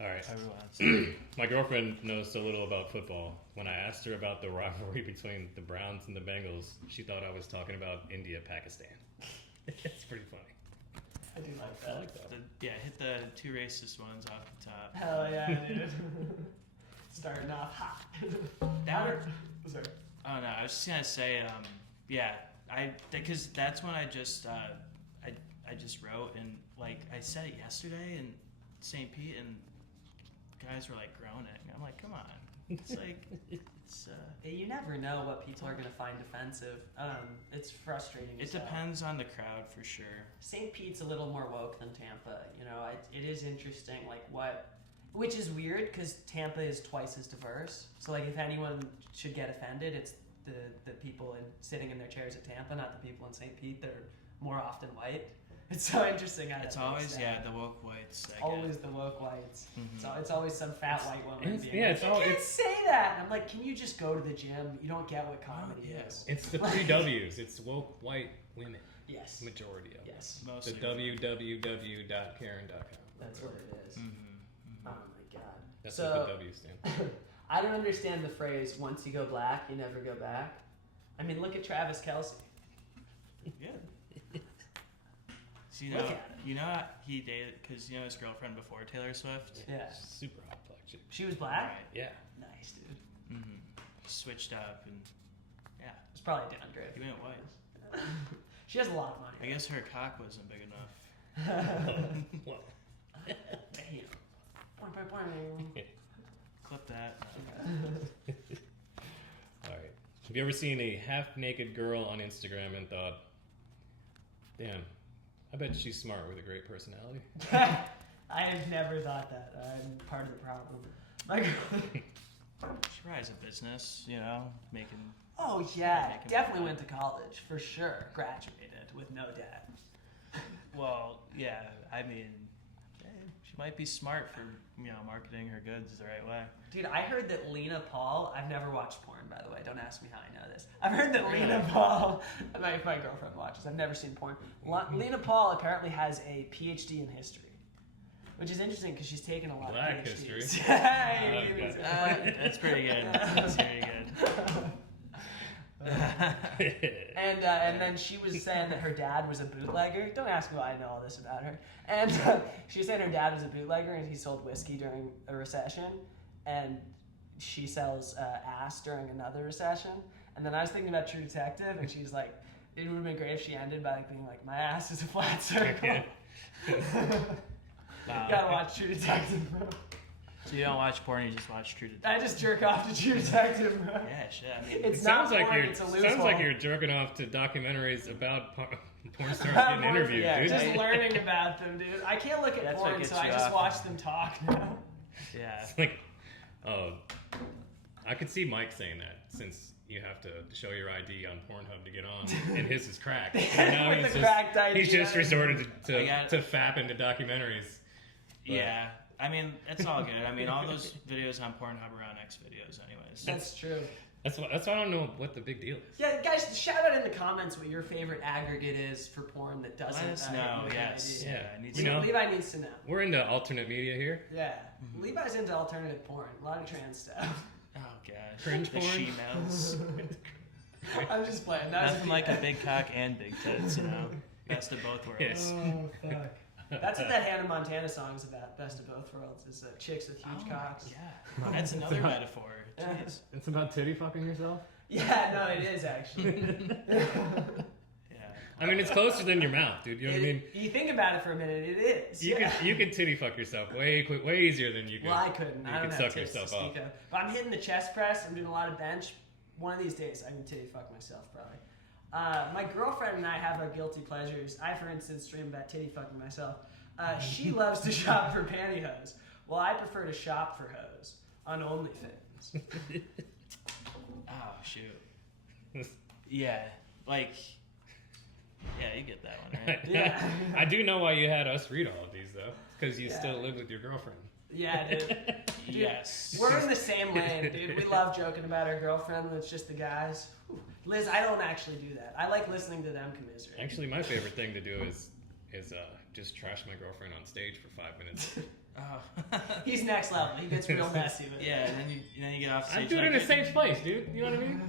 All right. Everyone's My girlfriend knows so little about football. When I asked her about the rivalry between the Browns and the Bengals, she thought I was talking about India-Pakistan. It's pretty funny. I do like I that. like that. hit the two racist ones off the top. Hell yeah, dude. Starting off hot. That one, Sorry. oh no, I was just gonna say, because that's when I just wrote, and like I said it yesterday in St. Pete, and guys were like groaning. I'm like, come on, it's like it's. Hey, you never know what people are gonna find offensive. It's frustrating. It as hell. depends on the crowd for sure. St. Pete's a little more woke than Tampa. You know, it is interesting, which is weird because Tampa is twice as diverse. So, like, if anyone should get offended, it's the people sitting in their chairs at Tampa, not the people in St. Pete that are more often white. It's so interesting. How It's that always breaks down. the woke whites. I Always guess. the woke whites. Mhm. So it's always some fat white woman it's- being yeah, like, it's all- you can't it's- say that. And I'm like, can you just go to the gym? You don't get what comedy yeah. is. It's the 3 W's. It's woke white women. Yes. Majority of them. Yes. The Mostly. www.karen.com. That's what it is. Mhm. Oh my god. That's So- what the W stand. I don't understand the phrase "once you go black, you never go back." I mean, look at Travis Kelce. Yeah. So, Look at it. He dated because his girlfriend before Taylor Swift. Yeah. Super hot black chick. She was black. Right. Yeah. Nice, dude. Mm-hmm. Switched up and Yeah. It's probably a downgrade. You went white. She has a lot of money. I guess her cock wasn't big enough. Well, Damn. Clip that. all right. Have you ever seen a half-naked girl on Instagram and thought, damn, I bet she's smart with a great personality? I have never thought that. I'm part of the problem. My She runs a business, you know, making. Oh yeah, Making definitely money. went to college for sure. Graduated with no debt. Well, yeah. I mean, she might be smart for marketing her goods the right way. Dude, I heard that Lena Paul. I've never watched porn, by the way. Don't ask me how I know this. I've heard that Lena Paul. My girlfriend watches. I've never seen porn. Lena Paul apparently has a PhD in history. Which is interesting because she's taken a lot Black of PhDs. history. That's pretty good. That's very good. And then she was saying that her dad was a bootlegger. Don't ask me why I know all this about her. And she was saying her dad was a bootlegger and he sold whiskey during a recession. And she sells ass during another recession. And then I was thinking about True Detective, and she's like, it would have been great if she ended by being like, my ass is a flat circle. Wow. Gotta watch True Detective, bro. So you don't watch porn, you just watch True Detective. I just jerk off to True Detective, bro. Yeah, shit. I mean, It's Sounds not like porn, you're it's a sounds loophole. like you're jerking off to documentaries about porn stars getting interviewed, Yeah, dude. just learning about them, dude. I can't look at That's what porn, gets so I you just off. watch them talk now. yeah. It's like, oh, I could see Mike saying that since you have to show your ID on Pornhub to get on, and his is cracked. And now With he's the just, cracked ID. he's just resorted to I got- fap into documentaries. But- Yeah. I mean, it's all good. I mean, all those videos on Pornhub are on X videos anyways. That's true. That's why I don't know what the big deal is. Yeah, guys, shout out in the comments what your favorite aggregate is for porn that doesn't. Let us know. use Yes. ID. Yeah. I need You to know. Levi needs to know. We're into alternate media here. Yeah, Levi's into alternative porn, a lot of trans stuff. Oh gosh. Cringe the porn? she-males. I'm just playing. That was Nothing like a big cock and big tits, you know. Best of both worlds. Yes. Oh fuck. That's what that Hannah Montana song is about. Best of both worlds is chicks with huge cocks. Yeah. That's another metaphor. Jeez. It's about titty fucking yourself? Yeah, no, it is actually. Yeah. I mean, it's closer than your mouth, dude. You know what I mean? You think about it for a minute, it is. You could titty fuck yourself way easier than you could. Well, I couldn't. You I don't could have suck tits yourself to off. speak of. But I'm hitting the chest press. I'm doing a lot of bench. One of these days, I can titty fuck myself, probably. My girlfriend and I have our guilty pleasures. I, for instance, stream about titty fucking myself. She loves to shop for pantyhose. Well, I prefer to shop for hose on OnlyFans. Oh shoot. Yeah. Like. Yeah, you get that one, right? Yeah. I do know why you had us read all of these, though. Because you Yeah. still live with your girlfriend. Yeah, dude. Yes. We're in the same lane, dude. We love joking about our girlfriend when it's just the guys. Whew. Liz, I don't actually do that. I like listening to them commiserate. Actually, my favorite thing to do is just trash my girlfriend on stage for 5 minutes. Oh. He's next level. He gets real messy with Yeah, it. and then you get off stage. I do it in a like, safe place, dude. You know what I mean?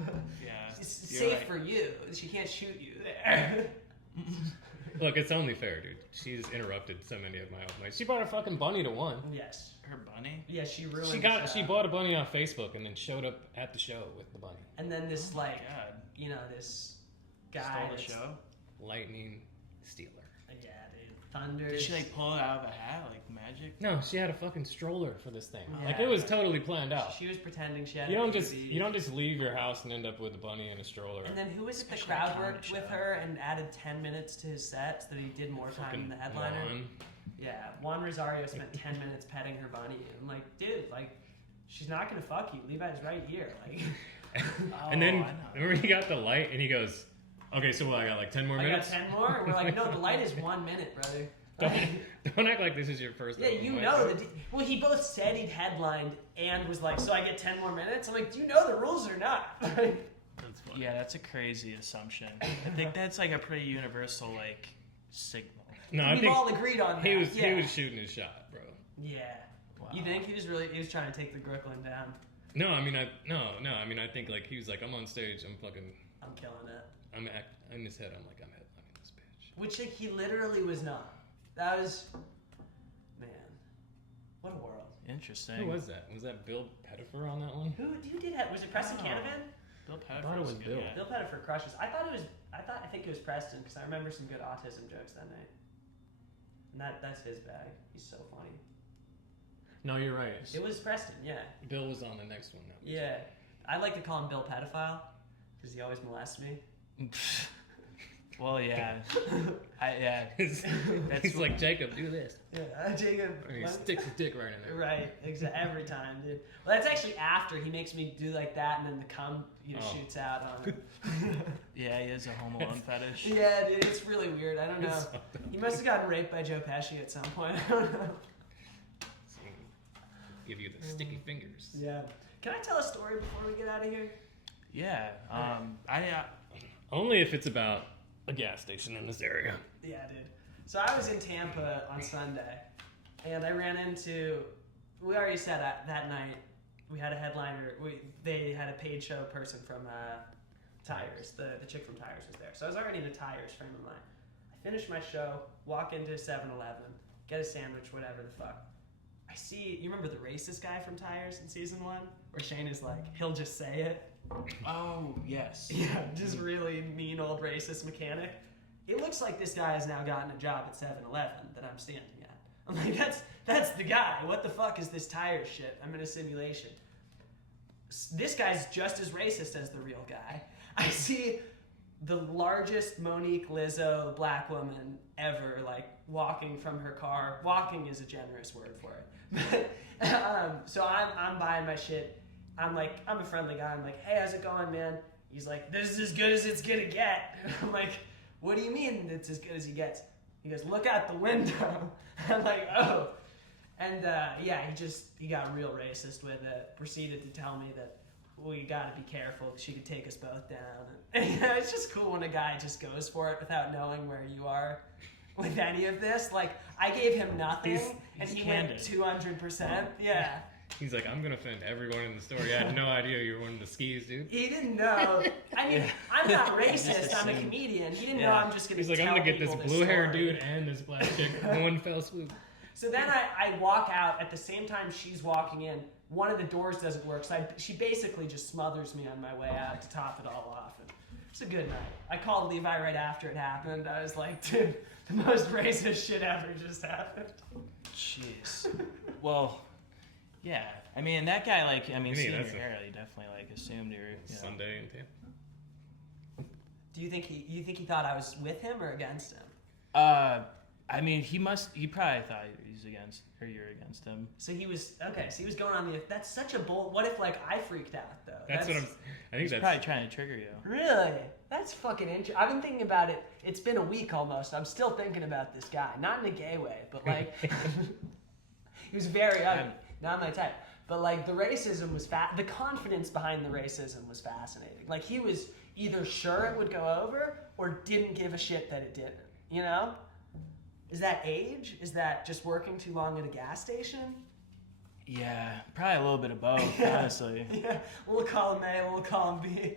Yeah. It's You're safe like- for you. She can't shoot you there. Look, it's only fair, dude. She's interrupted so many of my open mics. She brought a fucking bunny to one. Yes. Her bunny. Yeah, she ruined She bought a bunny off Facebook and then showed up at the show with the bunny. And then this, like, God. this guy. Stole the that's- show. Lightning Stealer. Yeah, dude. Thunder. Did she like pull it out of a hat like magic? No, she had a fucking stroller for this thing. Yeah. Like it was totally planned out. She was pretending she had You a don't just baby. you don't just leave your house and end up with a bunny and a stroller. And then who was it? The Especially crowd a comedy worked with show. her and added 10 minutes to his set so that he did more time than the headliner. moron. Yeah, Juan Rosario spent 10 minutes petting her bunny. I'm like, dude, like, she's not gonna fuck you. Levi's right here. Like, And then Oh, I know. remember he got the light and he goes, "Okay, so what, I got like 10 more I got minutes." 10 more. And we're like, no, the light is 1 minute, brother. Don't act like this is your first. Yeah, open you mic. know the. Well, he both said he'd headlined and was like, so I get 10 more minutes. I'm like, do you know the rules or not? That's funny. Yeah, that's a crazy assumption. I think that's like a pretty universal like signal. No, I We've think all agreed on that. he was yeah. shooting his shot, bro. Yeah. Wow. You think he was trying to take the Brooklyn down? No, I mean I think like he was like, I'm on stage, I'm fucking, I'm killing it. in his head, I'm like, I'm headlining this bitch. Which like, he literally was not. That was, man, what a world. Interesting. Who was that? Was that Bill Pettifer on that one? Who did that? Was it Preston Oh. Canavan? Bill Pettiford. thought it was Bill. Bill Pettiford crushes. I think it was Preston because I remember some good autism jokes that night. And that's his bag. He's so funny. No, you're right. It was Preston, yeah. Bill was on the next one. Yeah. I like to call him Bill Pedophile because he always molests me. Well, yeah. He's like, Jacob, do this. Yeah, Jacob. And he sticks his dick right in there. Right, exactly. Every time, dude. Well, that's actually after he makes me do like that, and then the cum, shoots out on him. Yeah, he has a Home Alone fetish. Yeah, dude, it's really weird. I don't know. He must have gotten raped by Joe Pesci at some point. I don't know. Give you the sticky fingers. Yeah. Can I tell a story before we get out of here? Yeah. Only if it's about a gas station in this area. Yeah, dude. So I was in Tampa on Sunday, and I ran into. We already said that night we had a headliner. They had a paid show person from Tires. The chick from Tires was there. So I was already in the Tires frame of mind. I finished my show, walk into 7-Eleven, get a sandwich, whatever the fuck. I see. You remember the racist guy from Tires in season 1, where Shane is like, he'll just say it. Oh, yes. Yeah, just really mean old racist mechanic. It looks like this guy has now gotten a job at 7-Eleven that I'm standing at. I'm like, that's the guy. What the fuck is this tire shit? I'm in a simulation. This guy's just as racist as the real guy. I see the largest Monique Lizzo black woman ever, like, walking from her car. Walking is a generous word for it. So I'm buying my shit. I'm a friendly guy. I'm like, hey, how's it going, man? He's like, this is as good as it's gonna get. I'm like, what do you mean it's as good as he gets? He goes, look out the window. I'm like, oh. And he got real racist with it. Proceeded to tell me that we gotta be careful. She could take us both down. And it's just cool when a guy just goes for it without knowing where you are with any of this. Like, I gave him nothing, and he went 200%. Yeah. He's like, I'm gonna offend everyone in the store. I had no idea you were one of the skis, dude. He didn't know. I mean, I'm not racist. I'm a comedian. He didn't know I'm just gonna. He's like, I'm gonna get this blue-haired dude and this black chick in one fell swoop. So then I walk out at the same time she's walking in. One of the doors doesn't work, so she basically just smothers me on my way out to top it all off. And it's a good night. I called Levi right after it happened. I was like, dude, the most racist shit ever just happened. Jeez. Well. Yeah, I mean that guy. Seeing your hair, he definitely assumed you were. Sunday in Tampa. Do you think he thought I was with him or against him? I mean, he probably thought he's against, or you're against him. So he was okay. So he was going on the. That's such a bold. What if I freaked out though? I think he's that's probably trying to trigger you. Really? That's fucking interesting. I've been thinking about it. It's been a week almost. I'm still thinking about this guy, not in a gay way, but he was very ugly. Not my type. But the racism was the confidence behind the racism was fascinating. Like he was either sure it would go over or didn't give a shit that it didn't. You know? Is that age? Is that just working too long at a gas station? Yeah, probably a little bit of both, honestly. Yeah. We'll call him A, we'll call him B.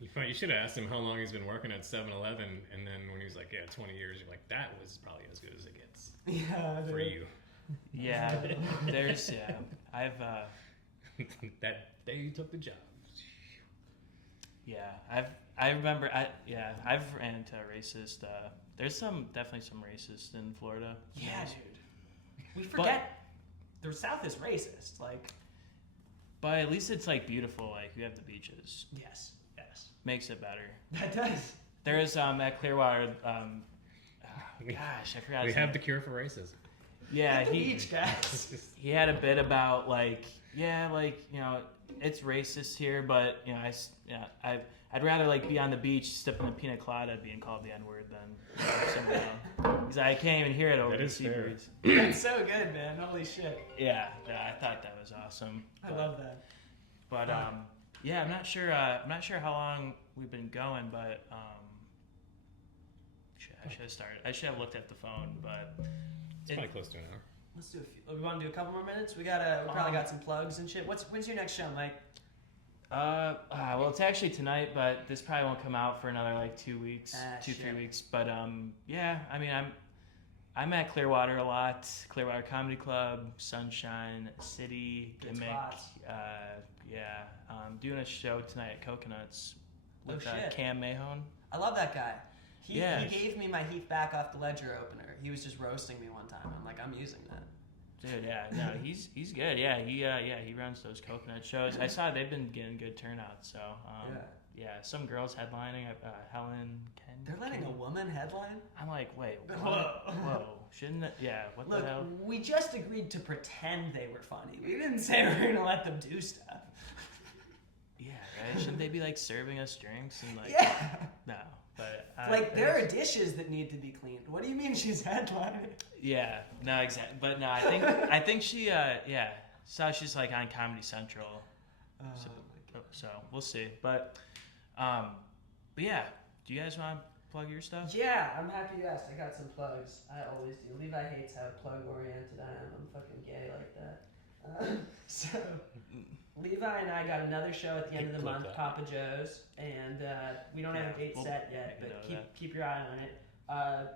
You should have asked him how long he's been working at 7-Eleven, and then when he was like, 20 years, you're like, that was probably as good as it gets. Yeah. For you. Yeah, I've that day you took the job. Yeah, I remember. I've ran into a racist. There's definitely some racist in Florida. Yeah, dude. We forget the South is racist. But at least it's beautiful. You have the beaches. Yes. Makes it better. That does. There's at Clearwater. Gosh, I forgot. We have the cure for racism. Yeah, beach, guys. He had a bit about it's racist here, but I'd rather be on the beach sipping a pina colada being called the N-word than somebody else. Because I can't even hear it over the sea breeze. That's so good, man. Holy shit. Yeah, I thought that was awesome. I love that. But I'm not sure. I'm not sure how long we've been going, but I should have started. I should have looked at the phone, but. It's probably close to an hour. Let's do a few. We want to do a couple more minutes? We probably got some plugs and shit. When's your next show, Mike? Well, it's actually tonight, but this probably won't come out for another 2 weeks, 3 weeks. But yeah, I mean, I'm at Clearwater a lot. Clearwater Comedy Club, Sunshine City, Good Gimmick. spots. doing a show tonight at Coconuts with shit. Cam Mahone. I love that guy. He Yeah. gave me my Heath back off the ledger opener. He was just roasting me one time. I'm like, I'm using that. Dude, yeah, no, he's good. Yeah, he runs those Coconut shows. I saw they've been getting good turnouts. So some girls headlining. Helen. They're letting a woman headline? I'm like, wait, whoa, shouldn't it? Yeah, what Look, the hell? we just agreed to pretend they were funny. We didn't say we were gonna let them do stuff. Yeah, right. Shouldn't they be like serving us drinks and like? Yeah. No, but Like there are dishes that need to be cleaned. What do you mean she's headlining? Yeah, no, exactly. But no, I think she so she's like on Comedy Central. So we'll see. But yeah, do you guys want to plug your stuff? Yeah, I'm happy you asked. I got some plugs. I always do. Levi hates how plug oriented I am. I'm fucking gay like that. So Levi and I got another show at the end of the month, Papa Joe's, and we don't have a date set yet, but keep your eye on it.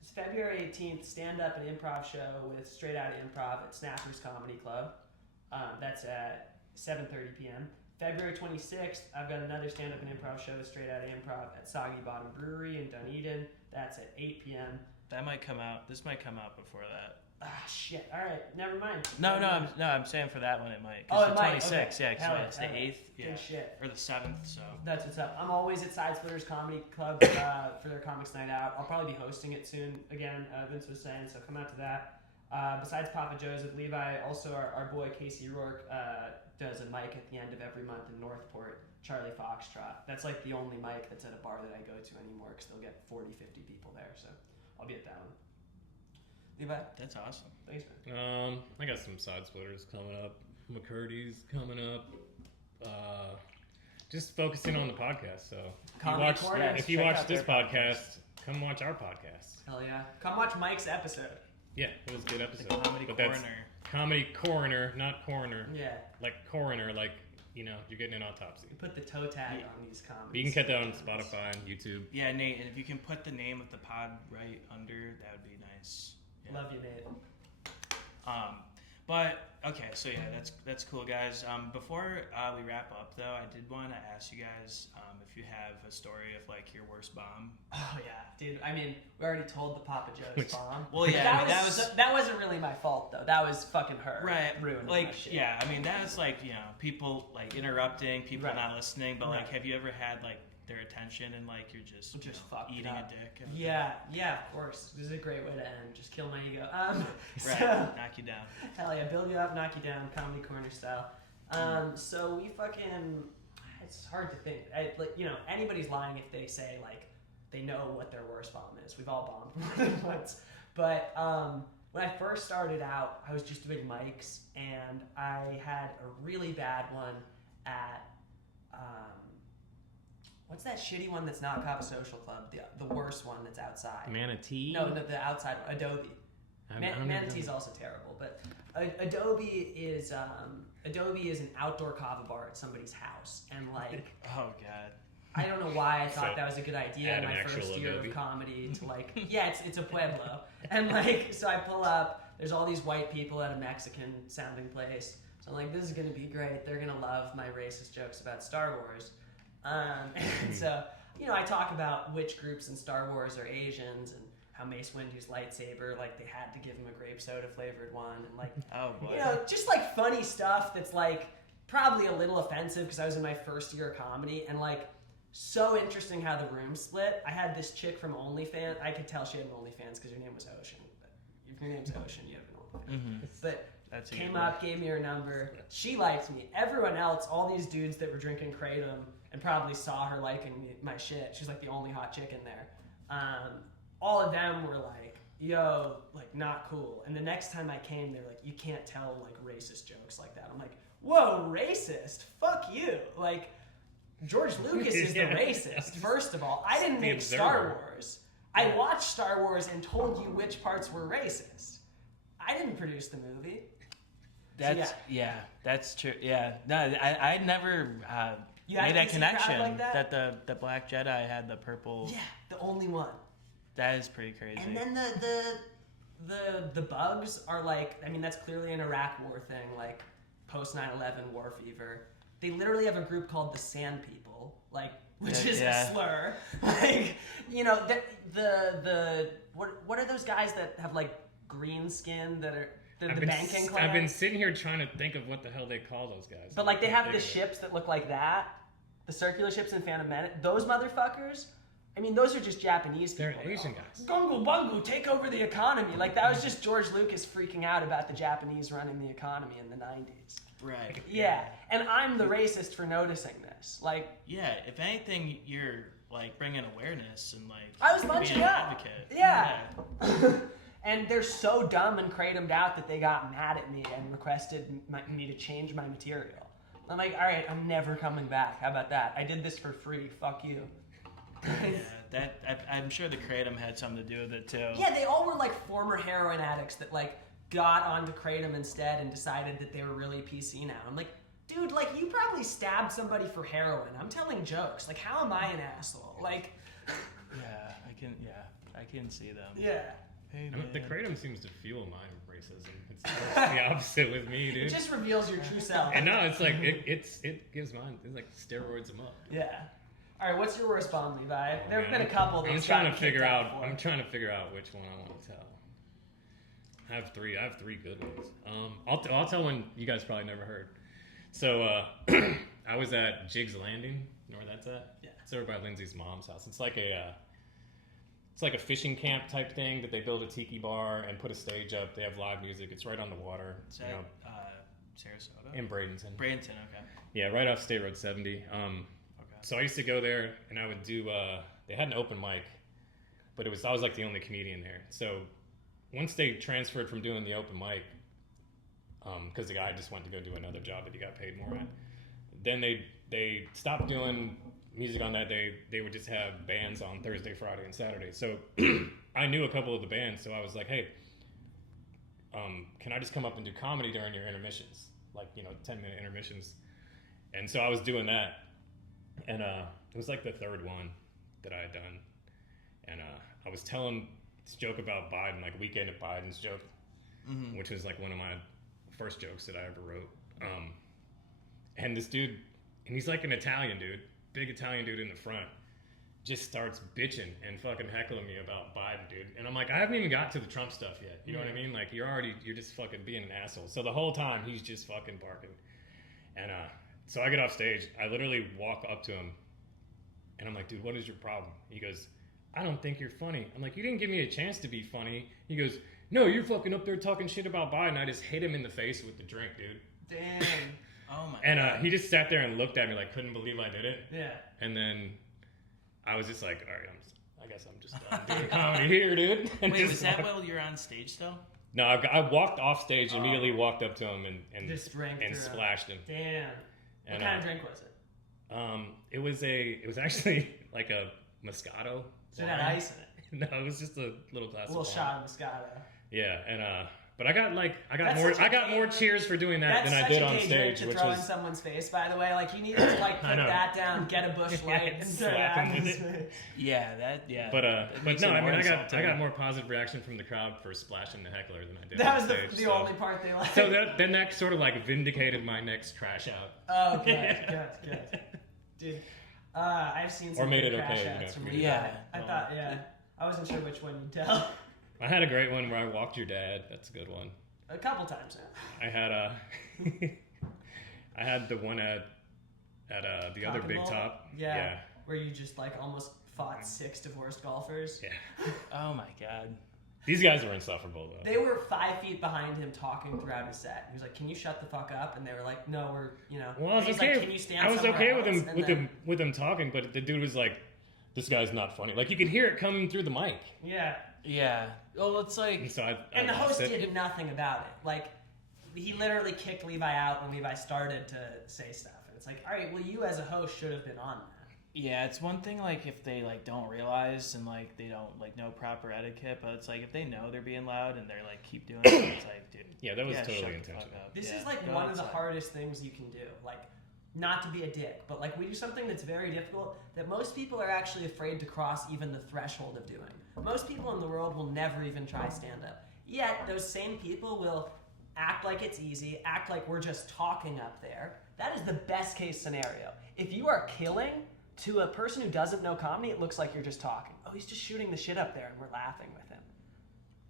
It's February 18th, stand-up and improv show with Straight Outta Improv at Snappers Comedy Club. That's at 7:30 p.m. February 26th, I've got another stand-up and improv show with Straight Outta Improv at Soggy Bottom Brewery in Dunedin. That's at 8 p.m. That might come out. This might come out before that. Ah, shit. All right, never mind. No, I'm saying for that one it might. Oh, it the might. 26th, Okay. yeah, because it's the 8th, Good shit. or the 7th. So That's what's up. I'm always at Side Splitters Comedy Club for their Comics Night Out. I'll probably be hosting it soon again, Vince was saying, so come out to that. Besides Papa Joe's with Levi, also our boy Casey Rourke does a mic at the end of every month in Northport, Charlie Foxtrot. That's like the only mic that's at a bar that I go to anymore because they'll get 40, 50 people there, so I'll be at that one. Levi? that's awesome. Thanks, man. I got some Side Splitters coming up. McCurdy's coming up. Just focusing on the podcast. So if you watch this podcast, come watch our podcast. Hell yeah. Come watch Mike's episode. Yeah, it was a good episode. The Comedy But that's Coroner. Comedy Coroner, not coroner. Yeah. Like coroner, like, you're getting an autopsy. You put the toe tag on these comedies. You can get that on Spotify and YouTube. Yeah, Nate, and if you can put the name of the pod right under, that would be nice. Yeah. Love you, Nate. But okay, so yeah, that's cool, guys. Before we wrap up, though, I did want to ask you guys if you have a story of like your worst bomb. Oh yeah, dude. I mean, we already told the Papa Joe's bomb. Well, yeah, that wasn't really my fault though. That was fucking her. Right. Ruining like my shit. yeah, I mean that's like people like interrupting, people Right. not listening. But like, Right. have you ever had like their attention and like you're just fucked eating up. a dick? Yeah, of course. This is a great way to end. Just kill my ego. Right. So, Knock you down. hell yeah, build you up, knock you down, comedy corner style. So we fucking. It's hard to think. Anybody's lying if they say like they know what their worst bomb is. We've all bombed more than once. But when I first started out, I was just doing mics, and I had a really bad one at what's that shitty one that's not Cava Social Club? The worst one that's outside. Manatee? No, the outside one. Adobe. Manatee's also terrible, but Adobe is an outdoor kava bar at somebody's house, and like Oh god. I don't know why I thought So, that was a good idea add in an my actual first year Adobe. of comedy to like it's a pueblo, and like so I pull up, there's all these white people at a Mexican sounding place, so I'm like, this is gonna be great, they're gonna love my racist jokes about Star Wars, and so I talk about which groups in Star Wars are Asians and how Mace Windu's lightsaber, like they had to give him a grape soda flavored one, and like Oh boy. just like funny stuff that's like probably a little offensive because I was in my first year of comedy, and like so interesting how the room split. I had this chick from OnlyFans. I could tell she had an OnlyFans because her name was Ocean. But if your name's Ocean, you have an OnlyFans. Mm-hmm. But That's a came good one. up, gave me her number. She liked me. Everyone else, all these dudes that were drinking Kratom and probably saw her liking my shit. She's like the only hot chick in there. All of them were like, yo, like not cool. And the next time I came, they were like, you can't tell like racist jokes like that. I'm like, whoa, racist? Fuck you. Like, George Lucas is the racist, first of all. I didn't make Star Wars. I watched Star Wars and told you which parts were racist. I didn't produce the movie. That's that's true. Yeah, no, I never made that connection like that? the Black Jedi had the purple. Yeah, the only one. That is pretty crazy. And then the bugs are like, I mean, that's clearly an Iraq war thing, like post 9/11 war fever. they literally have a group called the Sand People, like, which is Yeah. a slur. Like, you know, what are those guys that have like green skin that are the banking clan? I've been sitting here trying to think of what the hell they call those guys. But like they have the Think of it. ships that look like that, the circular ships in Phantom Menace. Those motherfuckers. I mean, those are just Japanese people. They're Asian guys. Gungu Bungu, take over the economy. Like that was just George Lucas freaking out about the Japanese running the economy in the 90s. Right. Yeah, and I'm the racist for noticing this. Like, Yeah, if anything, you're like bringing awareness and like I was being bunching an up. advocate. Yeah. And they're so dumb and kratom out that they got mad at me and requested me to change my material. I'm like, all right, I'm never coming back. How about that? I did this for free. Fuck you. Yeah, I'm sure the kratom had something to do with it too. Yeah, they all were like former heroin addicts that like got onto kratom instead and decided that they were really PC now. I'm like, dude, like you probably stabbed somebody for heroin. I'm telling jokes. Like, how am I an asshole? Like, I can see them. yeah. Hey, I mean, the man. kratom seems to fuel my racism. It's the opposite with me, dude. It just reveals your true self. And no, it's like it gives mine. It's like steroids them up. Yeah. All right, what's your worst bomb, Levi? There have Man, been a couple. I'm that's trying to gotten figure kicked out. for. I'm trying to figure out which one I want to tell. I have three good ones. I'll tell one you guys probably never heard. So I was at Jig's Landing. You know where that's at? Yeah. It's over by Lindsay's mom's house. It's like a fishing camp type thing that they build a tiki bar and put a stage up. They have live music. It's right on the water. Is You that know, Sarasota? in Bradenton. Bradenton, okay. Yeah, right off State Road 70. So I used to go there and I would do. They had an open mic, but I was like the only comedian there. So once they transferred from doing the open mic, because the guy just went to go do another job that he got paid more at, then they stopped doing music on that day. They would just have bands on Thursday, Friday, and Saturday. So I knew a couple of the bands, so I was like, hey, can I just come up and do comedy during your intermissions? Like, 10-minute intermissions. And so I was doing that. And it was like the third one that I had done. And I was telling this joke about Biden, like Weekend at Biden's joke, which was like one of my first jokes that I ever wrote. And this dude, and he's like an Italian dude, big Italian dude in the front, just starts bitching and fucking heckling me about Biden, dude. And I'm like, I haven't even got to the Trump stuff yet. You know what I mean? Like, you're just fucking being an asshole. So the whole time, he's just fucking barking. And so I get off stage. I literally walk up to him, and I'm like, dude, what is your problem? He goes, I don't think you're funny. I'm like, you didn't give me a chance to be funny. He goes, no, you're fucking up there talking shit about Biden. I just hit him in the face with the drink, dude. Damn. Oh my And god. he just sat there and looked at me like, couldn't believe I did it. Yeah. And then I was just like, all right, I guess I'm just doing comedy here, dude. And Wait, just was that walked- while you're on stage still? No, I walked off stage, immediately walked up to him and Just drank and through him. splashed him. Damn. And, What kind of drink was it? It was actually like a Moscato. So it had wine. ice in it. No, it was just a little glass A little of wine. shot of Moscato. Yeah, and but I got That's more such a more gay- cheers for doing that That's than I such did a on gay stage, drink to which throw in was someone's face, by the way. Like, you need to, like, put I know. that down, get a Bush Light, and throw Slap that him in with his it. face. Yeah. But that makes no, it I mean more I insulting. got more positive reaction from the crowd for splashing the heckler than I did That on was stage. the so. only part they liked. So then that sort of like vindicated my next crash out. Oh, good. Dude, I've seen some Or made good it crash okay, outs you know, from yeah. Levi. I thought, yeah. I wasn't sure which one you'd tell. I had a great one where I walked your dad. That's a good one. A couple times now. I had I had the one at the other Cock and big Bull? top. Yeah. Where you just, like, almost fought 6 divorced golfers. Yeah. Oh my god. These guys were insufferable though. They were 5 feet behind him talking throughout his set. He was like, "Can you shut the fuck up?" And they were like, "No, we're, Well, I was He's okay. like, "Can you stand I was somewhere okay else?" with him And then- with him talking, but the dude was like, "This guy's not funny." Like you could hear it coming through the mic. Yeah. Yeah. Well, it's And like so I And the lost host it. did nothing about it. Like, he literally kicked Levi out when Levi started to say stuff. And it's like, all right, well, you as a host should have been on that. yeah, it's one thing like if they like don't realize and like they don't like know proper etiquette, but it's like if they know they're being loud and they're like keep doing it, it's like, dude. Yeah, that was shut totally the fuck intentional. up. This Yeah, is like go one of the outside. hardest things you can do. Like, not to be a dick, but like we do something that's very difficult that most people are actually afraid to cross even the threshold of doing. Most people in the world will never even try stand up. Yet those same people will act like it's easy, act like we're just talking up there, that is the best case scenario. If you are killing, to a person who doesn't know comedy, it looks like you're just talking. Oh, he's just shooting the shit up there and we're laughing with him.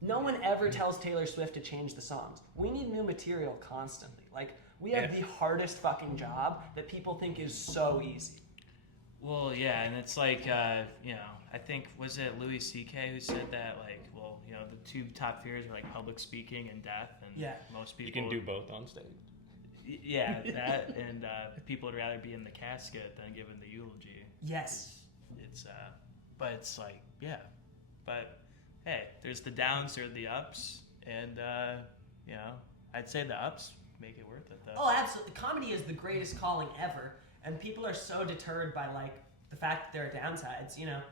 No one ever tells Taylor Swift to change the songs. We need new material constantly. Like, we have the hardest fucking job that people think is so easy. Well, yeah, and it's like, you know, I think, was it Louis C.K. who said that, like, well, you know, the two top fears are, like, public speaking and death, and most people... You can do both on stage. Yeah, that, and people would rather be in the casket than giving the eulogy. Yes. It's but it's like, yeah, but, hey, there's the downs, there's the ups, and, you know, I'd say the ups make it worth it, though. Oh, absolutely. Comedy is the greatest calling ever. And people are so deterred by, like, the fact that there are downsides, you know.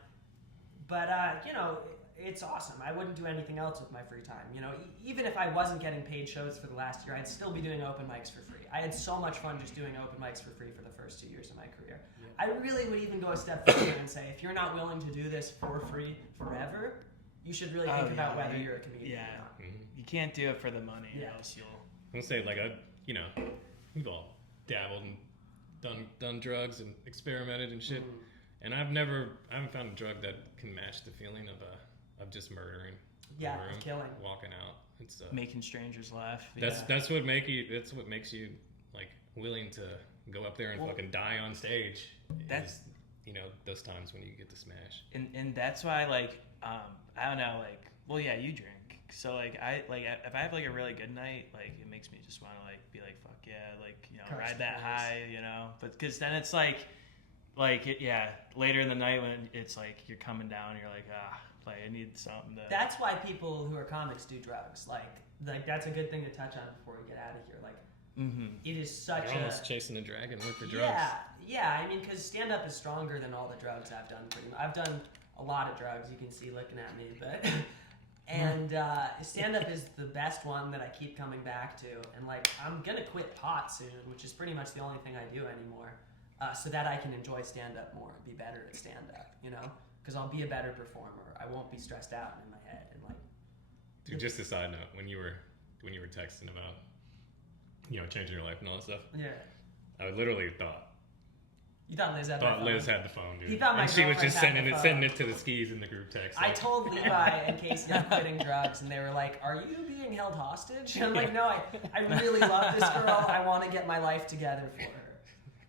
But, you know, it's awesome. I wouldn't do anything else with my free time. You know, even if I wasn't getting paid shows for the last year, I'd still be doing open mics for free. I had so much fun just doing open mics for free for the first 2 years of my career. Yeah. I really would even go a step further and say, if you're not willing to do this for free forever, you should really think about whether you're a comedian or not. Mm-hmm. You can't do it for the money, else you'll... I'll say, like, you know, we've all dabbled and done drugs and experimented and shit, and I haven't found a drug that can match the feeling of just murdering, killing, walking out. It's making strangers laugh. That's what makes you like willing to go up there and fucking die on stage. That's you know, those times when you get to smash. And that's why, like, I don't know, like, well, yeah, you drink. So, like, if I have, like, a really good night, like, it makes me just want to, like, be like, fuck yeah, like, you know, ride that high, you know? But, because then it's, like, later in the night when it's, like, you're coming down, you're like, like, I need something to... That's why people who are comics do drugs. Like that's a good thing to touch on before we get out of here. Like, it is such You're almost chasing a dragon with the drugs. Yeah, I mean, because stand-up is stronger than all the drugs I've done. I've done a lot of drugs, you can see looking at me, but... And stand-up is the best one that I keep coming back to. And, like, I'm going to quit pot soon, which is pretty much the only thing I do anymore, so that I can enjoy stand-up more and be better at stand-up, you know? Because I'll be a better performer. I won't be stressed out in my head. And, like, dude, just a side note, when you were texting about, you know, changing your life and all that stuff, I literally thought, you thought Liz had the phone? Liz had the phone, dude. He thought my and she was just sending phone. it to the skis in the group text. I told Levi and Casey I'm quitting drugs, and they were like, "Are you being held hostage?" And I'm like, "No, I really love this girl. I want to get my life together for her."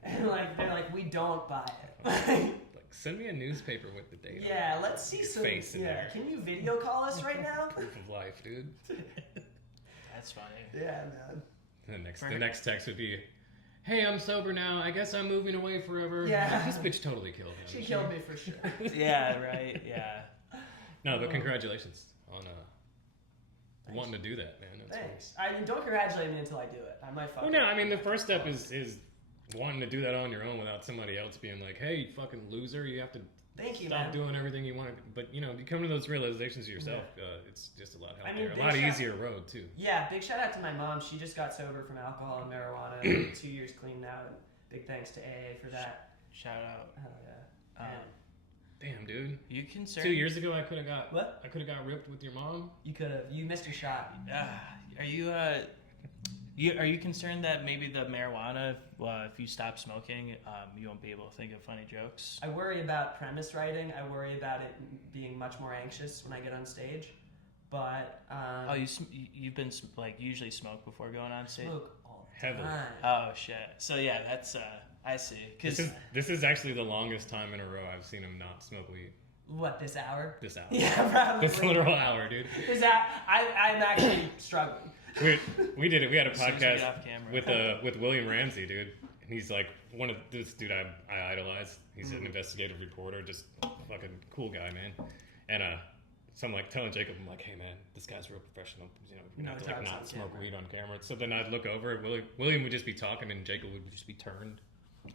And like they're like, "We don't buy it." Like, send me a newspaper with the date. Yeah, let's see some. Face in there. Can you video call us right now? Proof of life, dude. That's funny. Yeah, man. The next text would be, "Hey, I'm sober now. I guess I'm moving away forever." Yeah. This bitch totally killed him. She killed me for sure. Yeah, right. Yeah. No, but congratulations on wanting to do that, man. That's Thanks. Cool. I mean, don't congratulate me until I do it. I might fuck. Well, no, I mean the first step is wanting to do that on your own without somebody else being like, "Hey, you fucking loser, you have to stop doing everything you want to." But you know, you come to those realizations yourself. It's just a lot healthier, a lot easier road too. Yeah, big shout out to my mom. She just got sober from alcohol and marijuana. 2 years clean now, and big thanks to AA for that. Shout out. Hell yeah. Damn, dude. You concerned? 2 years ago, I could have got what? I could have got ripped with your mom. You could have. You missed your shot. Are you concerned that maybe the marijuana, if you stop smoking, you won't be able to think of funny jokes? I worry about premise writing. I worry about it being much more anxious when I get on stage. But you've been like usually smoke before going on stage? Smoke all the Heavily. time. Oh shit. So yeah, that's I see. This is actually the longest time in a row I've seen him not smoke weed. What, this hour? This hour. Yeah, probably. This literal hour, dude. I'm actually struggling. We did it. We had a As soon as we podcast get off camera. with William Ramsey, dude. And he's like this dude I idolize. He's an investigative reporter, just fucking cool guy, man. And so I'm like telling Jacob, I'm like, "Hey man, this guy's real professional. You know, you have to like not smoke weed on camera." So then I'd look over, William would just be talking, and Jacob would just be turned.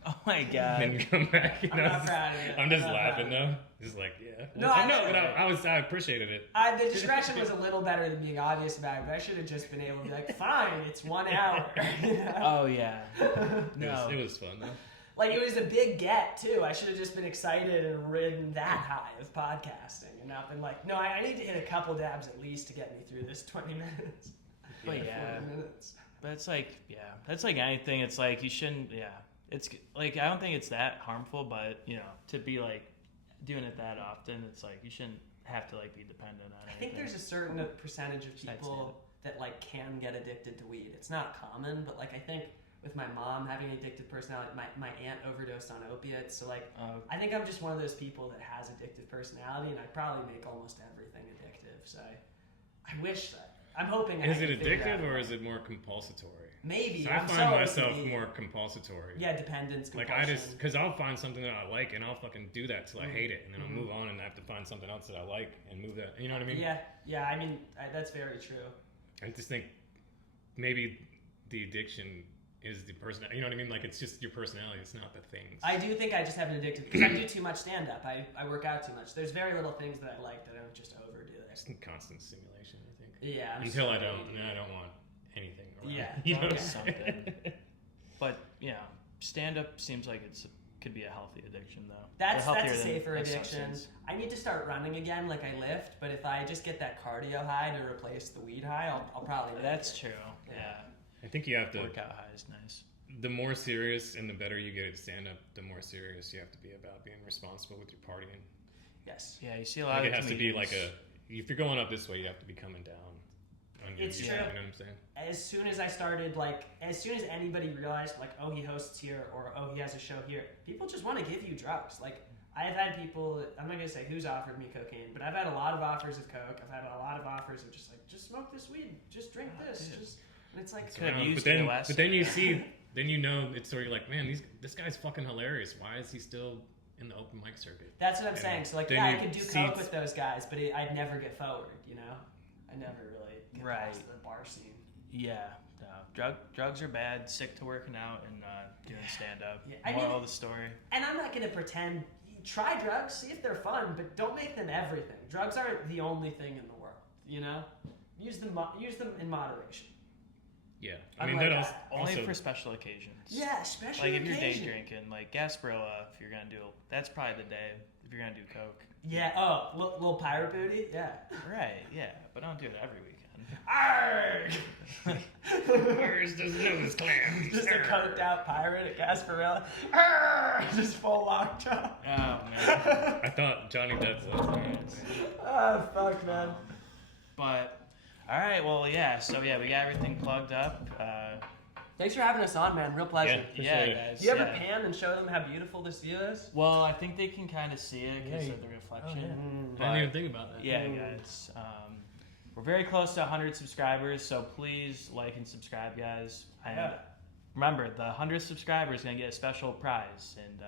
Oh my god. And then come back. You know, I'm not proud of it. I'm just laughing though. Just like, yeah. No, but I appreciated it. The discretion was a little better than being obvious about it, but I should have just been able to be like, "Fine, it's 1 hour." You know? Oh yeah. No. It was fun though. Like, it was a big get too. I should have just been excited and ridden that high of podcasting and not been like, "No, I need to hit a couple dabs at least to get me through this 20 minutes." But yeah. 40 minutes. But it's like, yeah, that's like anything. It's like you shouldn't, yeah. It's like, I don't think it's that harmful, but, you know, to be like doing it that often, it's like you shouldn't have to like be dependent on it. I think there's a certain percentage of people that like can get addicted to weed. It's not common, but like I think with my mom having an addictive personality, my aunt overdosed on opiates. So like, I think I'm just one of those people that has addictive personality, and I probably make almost everything addictive. So I wish that. I'm hoping. Is it addictive or is it more compulsatory? Maybe. So I find myself more compulsatory. Yeah, dependence. Like I just, because I'll find something that I like and I'll fucking do that till I hate it, and then I'll move on and I have to find something else that I like and move that. You know what I mean? Yeah. I mean, that's very true. I just think maybe the addiction is the person. You know what I mean? Like it's just your personality. It's not the things. I do think I just have an addictive because I do too much stand up. I work out too much. There's very little things that I like that I don't just overdo it. Just constant stimulation, I think. Yeah. Until I don't, and then I don't want anything around. Yeah. You know what I'm something. saying? But yeah, stand up seems like could be a healthy addiction though. That's Or a healthier than, safer like, addiction. substance. I need to start running again, like I lift. But if I just get that cardio high to replace the weed high, I'll probably. Make That's it. true. Yeah. I think you have to. Workout high is nice. The more serious and the better you get at stand up, the more serious you have to be about being responsible with your partying. Yes. Yeah, you see a lot Like of it has to be comedians- like if you're going up this way, you have to be coming down. On your It's gear, true. You know what I'm saying? As soon as I started, as soon as anybody realized, like, oh, he hosts here, or oh, he has a show here, people just want to give you drugs. Like, I've had people, I'm not going to say who's offered me cocaine, but I've had a lot of offers of coke. I've had a lot of offers of just like, just smoke this weed, just drink this. dude. And it's like, Could have used but it last then you year. see, then you know it's sort of like, man, this guy's fucking hilarious. Why is he still in the open mic circuit? that's what I'm And saying. So, like, then yeah, I you could do see- coke with those guys, but I'd never get forward, you know? I never really get past the bar scene. Yeah, no. Drugs are bad. Sick to working out and doing stand up. Yeah, I Moral mean- of the story. And I'm not going to pretend. Try drugs, see if they're fun, but don't make them everything. Drugs aren't the only thing in the world, you know? Use them in moderation. Yeah, I'm I mean like that that. Only also for special occasions. Yeah, especially Like if you're day occasion. drinking, like Gasparilla, if you're gonna do, that's probably the day if you're gonna do coke. Yeah, oh, little pirate booty? Yeah. Right. Yeah, but don't do it every weekend. Arrgh! Where's those nose clams? Just a coked out pirate at Gasparilla. Arrgh! Just full lockjaw. Oh man. I thought Johnny Depp's Oh, fuck, man. But all right. Well, yeah. So yeah, we got everything plugged up. Thanks for having us on, man. Real pleasure. Yeah, it. guys. Do you ever yeah. pan and show them how beautiful this view is? Well, I think they can kind of see it because Yeah, of the reflection. I didn't even think about that. Yeah, guys. We're very close to 100 subscribers, so please like and subscribe, guys. And Yeah. remember, the 100th subscriber is going to get a special prize. And,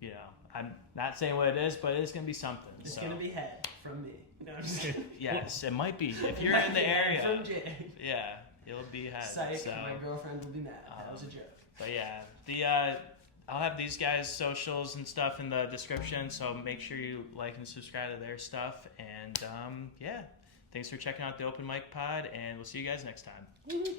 you know, I'm not saying what it is, but it's going to be something. It's so. going to be head from me. No, I'm just kidding. Yes, it might be. If It you're might in the be head area. From Jay. Yeah, it'll be head. Psych, So. my girlfriend will be mad. That was a joke. But yeah, I'll have these guys' socials and stuff in the description, so make sure you like and subscribe to their stuff. And yeah, thanks for checking out the Open Mic Pod, and we'll see you guys next time. Appreciate it.